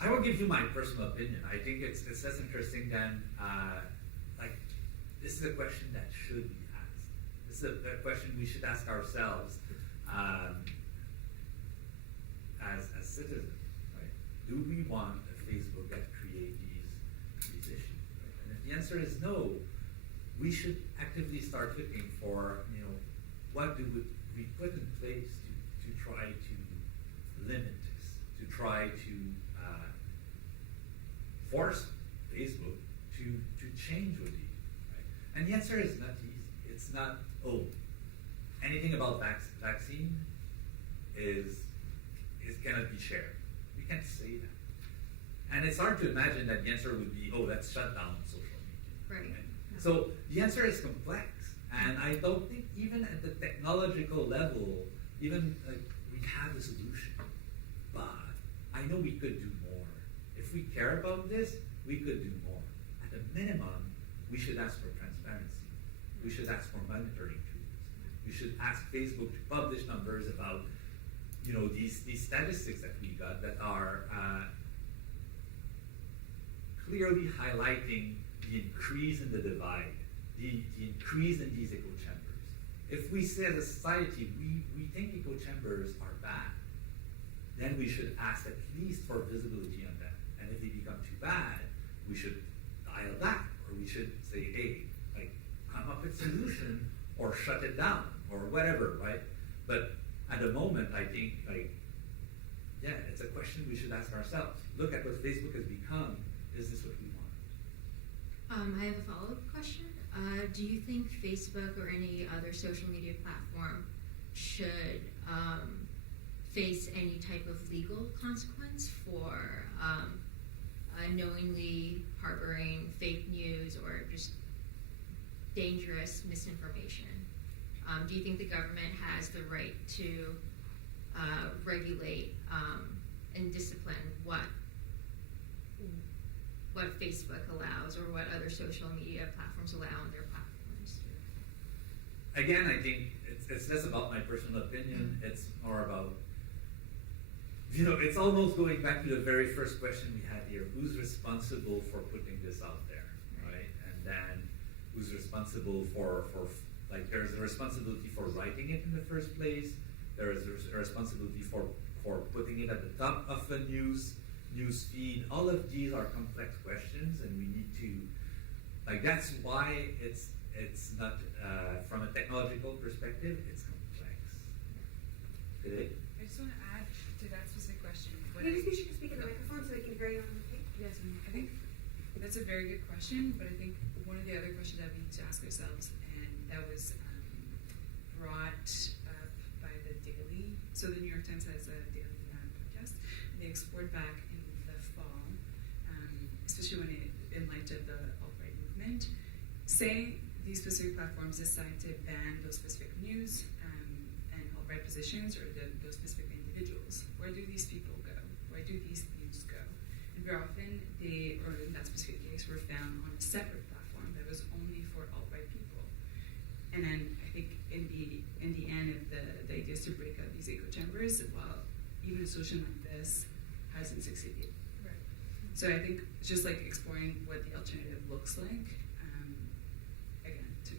I will give you my personal opinion. I think it's less interesting than, this is a question that should be asked. This is a question we should ask ourselves as citizens, right? Do we want a Facebook that creates these issues? Right? And if the answer is no, we should actively start looking for, what do we put in place to try to limit this, to try to force Facebook to change what they do, right? And the answer is not easy. It's not, anything about vaccine is cannot be shared. We can't say that. And it's hard to imagine that the answer would be, let's shut down social media. Right. So the answer is complex. And I don't think even at the technological level, even we have a solution. But I know we could do more. If we care about this, we could do more. At a minimum, we should ask for transparency. We should ask for monitoring tools. We should ask Facebook to publish numbers about, these statistics that we got that are clearly highlighting the increase in the divide, the increase in these echo chambers. If we say as a society, we think echo chambers are bad, then we should ask at least for visibility on that. And if they become too bad, we should dial back, or we should say, hey, come up with a solution, or shut it down, or whatever, right? But at the moment, I think, it's a question we should ask ourselves. Look at what Facebook has become. Is this what we want? I have a follow-up question. Do you think Facebook or any other social media platform should face any type of legal consequence for knowingly harboring fake news or just dangerous misinformation? Do you think the government has the right to regulate and discipline what Facebook allows, or what other social media platforms allow on their platforms? Again, I think it's less about my personal opinion. It's more about, it's almost going back to the very first question we had here. Who's responsible for putting this out there, right? And then who's responsible for there's a responsibility for writing it in the first place. There is a responsibility for putting it at the top of a news feed. All of these are complex questions, and we need to, that's why it's not, from a technological perspective, it's complex. Did it? I just want to add to that specific question. Maybe you should speak in the microphone so we can hear you on the tape. Yes, I think that's a very good question, but I think one of the other questions that we need to ask ourselves, and that was brought up by the Daily. So say these specific platforms decide to ban those specific news and alt-right positions or those specific individuals, where do these people go? Where do these news go? And very often, they, or in that specific case, were found on a separate platform that was only for alt-right people. And then I think in the end, the idea is to break up these echo chambers. Well, even a solution like this hasn't succeeded. Right. So I think just like exploring what the alternative looks like. Again, to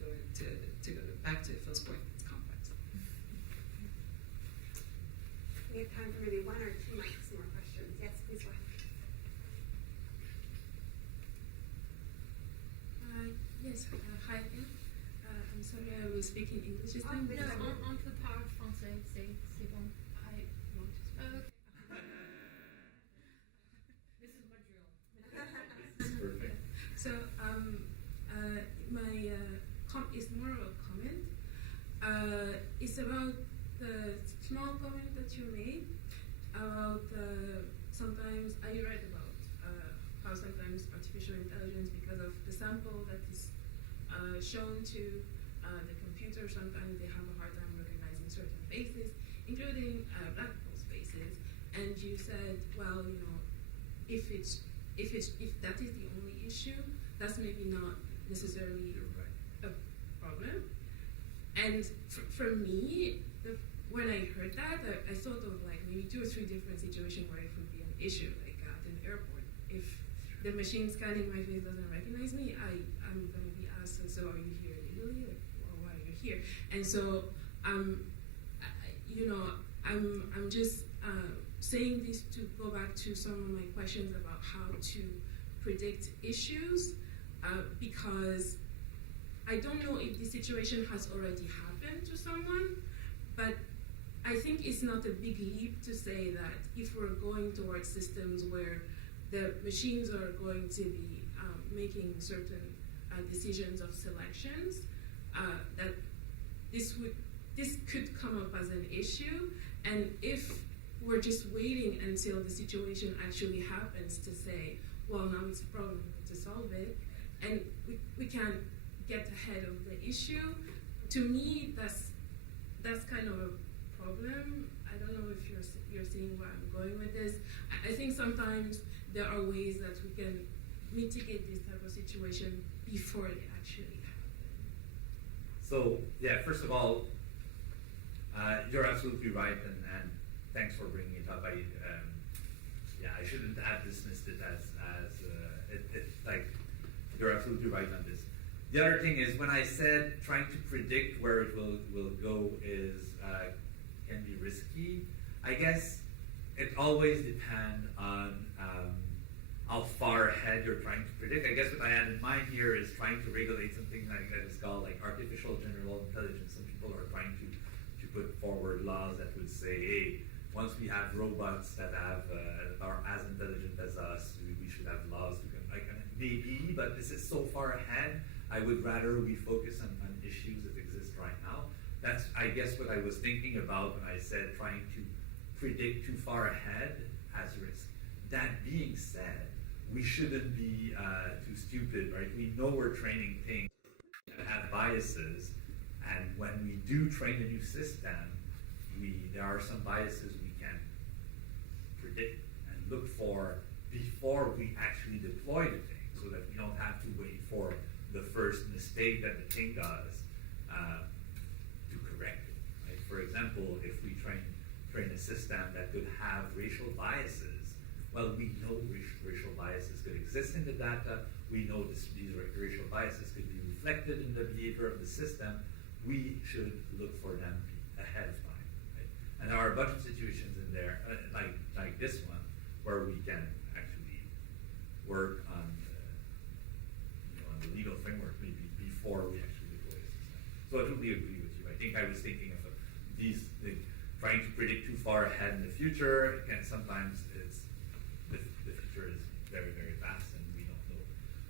go back to Phil's point, it's complex. We have time for maybe one or two more questions. Yes, please go ahead. Yes, hi again. I'm sorry I will speak in English this time. No, on peut parler français, c'est bon. I want to speak. Okay. This is my drill. Perfect. So, my is more of a comment. It's about the small comment that you made about sometimes I read about how sometimes artificial intelligence, because of the sample that is shown to the computer, sometimes they have a hard time recognizing certain faces, including black people's faces. And you said, well, you know, if that is the only issue, that's maybe not necessarily a problem. And for me, when I heard that, I thought of like maybe 2 or 3 different situations where it would be an issue, like at an airport. If the machine scanning my face doesn't recognize me, I'm going to be asked, so are you here illegally, or why are you here? And so, I'm just saying this to go back to some of my questions about how to predict issues, because I don't know if this situation has already happened to someone, but I think it's not a big leap to say that if we're going towards systems where the machines are going to be making certain decisions of selections, that this could come up as an issue, and if we're just waiting until the situation actually happens to say, well, now it's a problem, we need to solve it, and we can't get ahead of the issue. To me, that's kind of a problem. I don't know if you're seeing where I'm going with this. I think sometimes there are ways that we can mitigate this type of situation before they actually happen. So, yeah, first of all, you're absolutely right, and thanks for bringing it up. I shouldn't have dismissed it as like, you're absolutely right on this. The other thing is, when I said trying to predict where it will go can be risky, I guess it always depends on how far ahead you're trying to predict. I guess what I had in mind here is trying to regulate something like that is called like artificial general intelligence. Some people are trying to put forward laws that would say, hey, once we have robots that are as intelligent as us, we should have laws to maybe, but this is so far ahead. I would rather we focus on issues that exist right now. That's, I guess, what I was thinking about when I said trying to predict too far ahead has risk. That being said, we shouldn't be too stupid, right? We know we're training things that have biases, and when we do train a new system, there are some biases we can predict and look for before we actually deploy the thing, so that we don't have to wait for the first mistake that the thing does to correct it. Right? For example, if we train a system that could have racial biases, well, we know racial biases could exist in the data. We know these racial biases could be reflected in the behavior of the system. We should look for them ahead of time. Right? And there are a bunch of situations in there, like this one, where we can actually work on the legal framework maybe before we actually deploy the system. So I totally agree with you. I think I was thinking of trying to predict too far ahead in the future. Again, sometimes the future is very, very fast, and we don't know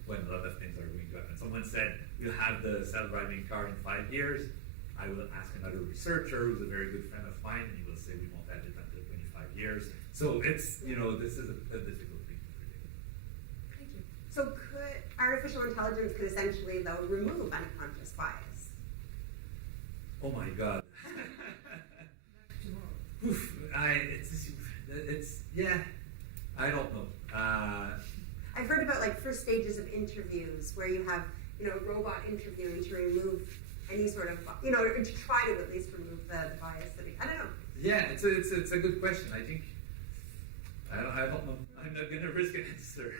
when a lot of things are going to happen. Someone said, we'll have the self-driving car in 5 years. I will ask another researcher who's a very good friend of mine, and he will say we won't have it until 25 years. So it's, this is a difficult thing to predict. Thank you. So could artificial intelligence could essentially, though, remove unconscious bias. Oh my God. Oof, yeah, I don't know. I've heard about like first stages of interviews where you have, robot interviewing to remove any sort of, or to try to at least remove the bias. I don't know. Yeah, it's a good question. I think, I don't know. I'm not going to risk an answer.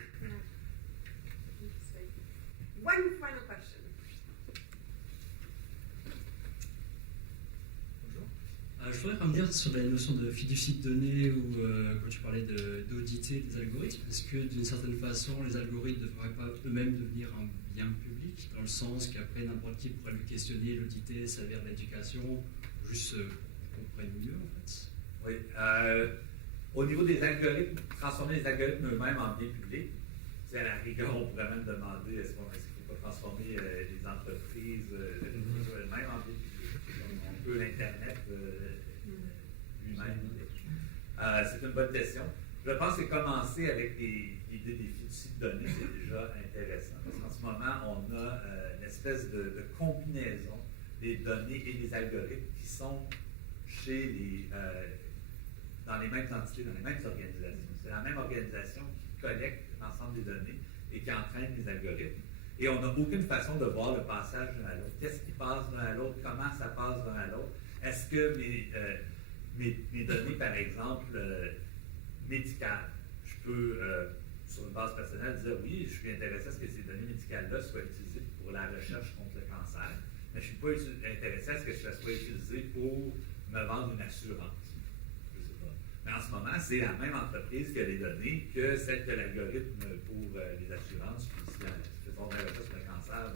One final question. Je voudrais revenir sur la notion de fiducie de données ou quand tu parlais d'auditer des algorithmes. Est-ce que d'une certaine façon, les algorithmes ne devraient pas eux-mêmes devenir un bien public, dans le sens qu'après n'importe qui pourrait le questionner, l'auditer, servir de l'éducation, juste qu'on comprenne mieux en fait? Oui. Au niveau des algorithmes, transformer les algorithmes eux-mêmes en bien public, à la rigueur, on pourrait même demander est-ce qu'il ne faut pas transformer les entreprises elles-mêmes en bien public, comme on peut l'Internet lui-même. C'est une bonne question. Je pense que commencer avec l'idée des fiducies de données, c'est déjà intéressant. Parce qu'en ce moment, on a une espèce de combinaison des données et des algorithmes qui sont dans les mêmes entités, dans les mêmes organisations. C'est la même organisation qui collecte l'ensemble des données et qui entraîne les algorithmes. Et on n'a aucune façon de voir le passage d'un à l'autre. Qu'est-ce qui passe d'un à l'autre? Comment ça passe d'un à l'autre? Est-ce que mes données, par exemple, médicales, je peux, sur une base personnelle, dire oui, je suis intéressé à ce que ces données médicales-là soient utilisées pour la recherche contre le cancer, mais je ne suis pas intéressé à ce que ça soit utilisé pour me vendre une assurance. Je ne sais pas. Mais en ce moment, c'est la même entreprise qui a les données que celle que l'algorithme pour les assurances, puis si elles font la recherche sur le cancer,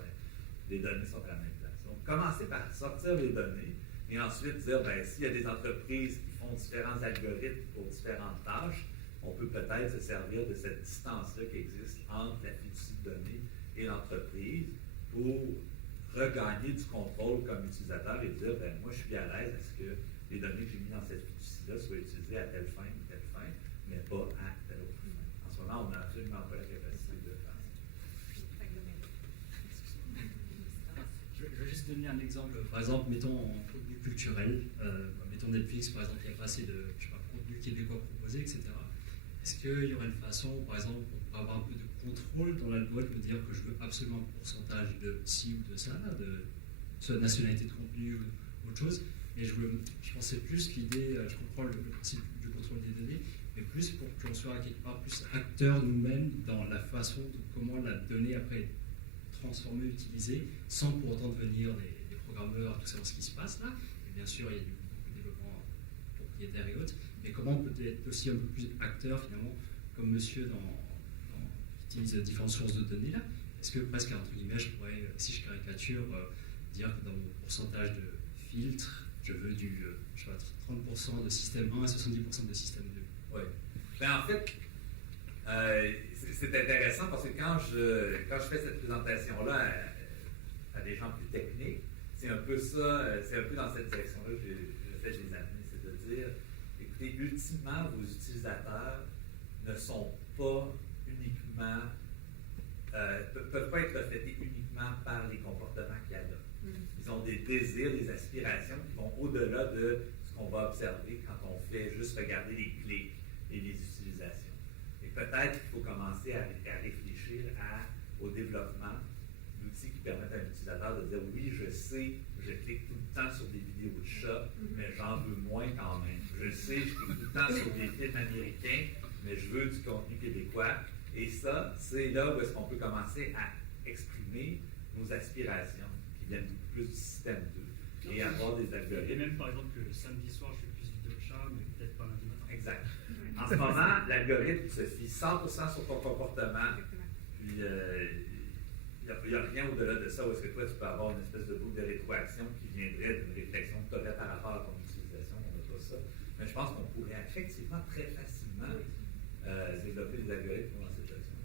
les données sont à la même place. Donc, commencer par sortir les données et ensuite dire, s'il y a des entreprises qui font différents algorithmes pour différentes tâches, on peut peut-être se servir de cette distance-là qui existe entre la fiducie de données et l'entreprise pour regagner du contrôle comme utilisateur et dire, moi, je suis à l'aise à ce que les données que j'ai mises dans cette fiducie-là soient utilisées à telle fin ou telle fin, mais pas à telle autre fin. En ce moment, on n'a absolument pas la capacité de faire ça. Je vais juste donner un exemple. Par exemple, mettons en contenu culturel, mettons Netflix, par exemple, il n'y a pas assez de contenu québécois proposé, etc. Est-ce qu'il y aurait une façon, par exemple, on pourrait avoir un peu de contrôle dans l'algorithme, de dire que je veux absolument un pourcentage de ci ou de ça, de soit nationalité de contenu ou autre chose, mais je pensais plus l'idée, je comprends le principe du contrôle des données, mais plus pour qu'on soit quelque part plus acteurs nous-mêmes dans la façon de comment la donnée après est transformée, utilisée, sans pour autant devenir des programmeurs, tout savoir ce qui se passe là. Et bien sûr, il y a beaucoup de développement propriétaire et autres, mais comment on peut être aussi un peu plus acteur finalement, comme monsieur qui utilise différentes sources de données là. Est-ce que presque entre guillemets, je pourrais, si je caricature, dire que dans mon pourcentage de filtres, je veux du 30% de système 1 et 70% de système 2. Oui. En fait, c'est intéressant parce que quand je fais cette présentation-là à des gens plus techniques, c'est un peu ça, c'est un peu dans cette direction-là que je fais des années, c'est de dire, écoutez, ultimement, vos utilisateurs ne sont pas uniquement, peuvent pas être reflétés uniquement par les comportements qu'ils adoptent. Ils ont des désirs, des aspirations qui vont au-delà de ce qu'on va observer quand on fait juste regarder les clics et les utilisations. Et peut-être qu'il faut commencer à réfléchir au développement d'outils qui permettent à un utilisateur de dire oui, je sais, je clique tout le temps sur des vidéos de chats, mais j'en veux moins quand même. Je sais, je clique tout le temps sur des films américains, mais je veux du contenu québécois. Et ça, c'est là où est-ce qu'on peut commencer à exprimer nos aspirations qui viennent beaucoup plus du système 2 et avoir des algorithmes. Et même par exemple que samedi soir, je fais plus vidéo de chat, mais peut-être pas lundi matin. Exact. En ce moment, l'algorithme se fie 100% sur ton comportement, puis il n'y a rien au-delà de ça où est-ce que toi, tu peux avoir une espèce de boucle de rétroaction qui viendrait d'une réflexion que tu aurais par rapport à ton utilisation. On n'a pas ça. Mais je pense qu'on pourrait effectivement très facilement développer des algorithmes dans cette direction.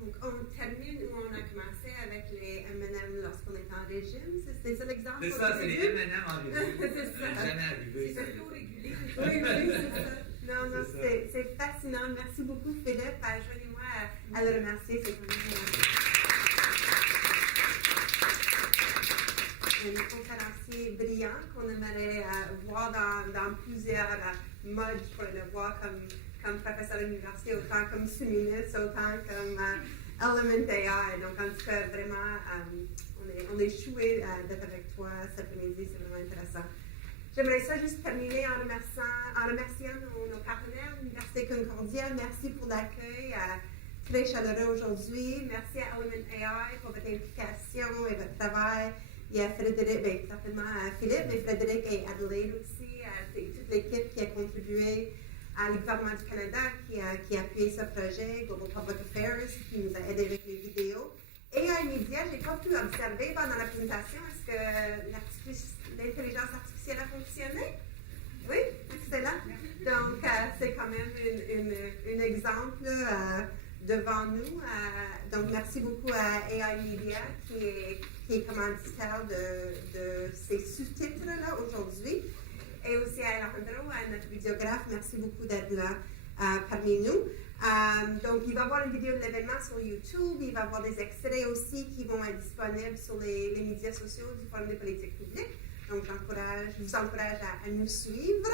Donc, on termine où on a commencé avec les M&M lorsqu'on était en régime. C'est ça l'exemple? C'est ça, c'est les M&M en régime. C'est ça. Jamais arrivé. C'est auto-régulé. Oui, c'est ça. Non, c'est fascinant. Merci beaucoup, Philippe. Joignez-moi à le remercier. C'est vraiment conférencier brillant qu'on aimerait voir dans plusieurs modes. Je pourrais le voir comme professeur à l'université, autant comme sous-ministre, autant comme Element AI. Donc, en tout cas, vraiment, on est choué d'être avec toi cet après-midi. C'est vraiment intéressant. J'aimerais ça juste terminer en remerciant nos partenaires, l'Université Concordia. Merci pour l'accueil très chaleureux aujourd'hui. Merci à Element AI pour votre implication et votre travail. Il y a Frédéric, certainement Philippe, mais Frédéric et Adelaide aussi, toute l'équipe qui a contribué à le gouvernement du Canada qui a appuyé ce projet, Global Public Affairs, qui nous a aidé avec les vidéos. AI Media, je n'ai pas pu observer pendant la présentation, est-ce que l'intelligence artificielle a fonctionné? Oui, excellent. Donc, c'est quand même un exemple devant nous. Donc, merci beaucoup à AI Media qui est commanditaire de ces sous-titres-là aujourd'hui. Et aussi à Alejandro, à notre vidéographe, merci beaucoup d'être là parmi nous. Donc, il va y avoir une vidéo de l'événement sur YouTube, il va y avoir des extraits aussi qui vont être disponibles sur les médias sociaux du Forum des politiques publiques. Donc, je vous encourage à nous suivre.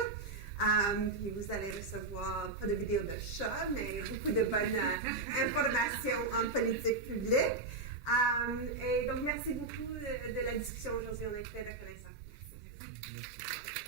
Puis vous allez recevoir pas de vidéos de chats, mais beaucoup de bonnes informations en politique publique. Et donc, merci beaucoup de la discussion aujourd'hui. On est très reconnaissants. Merci.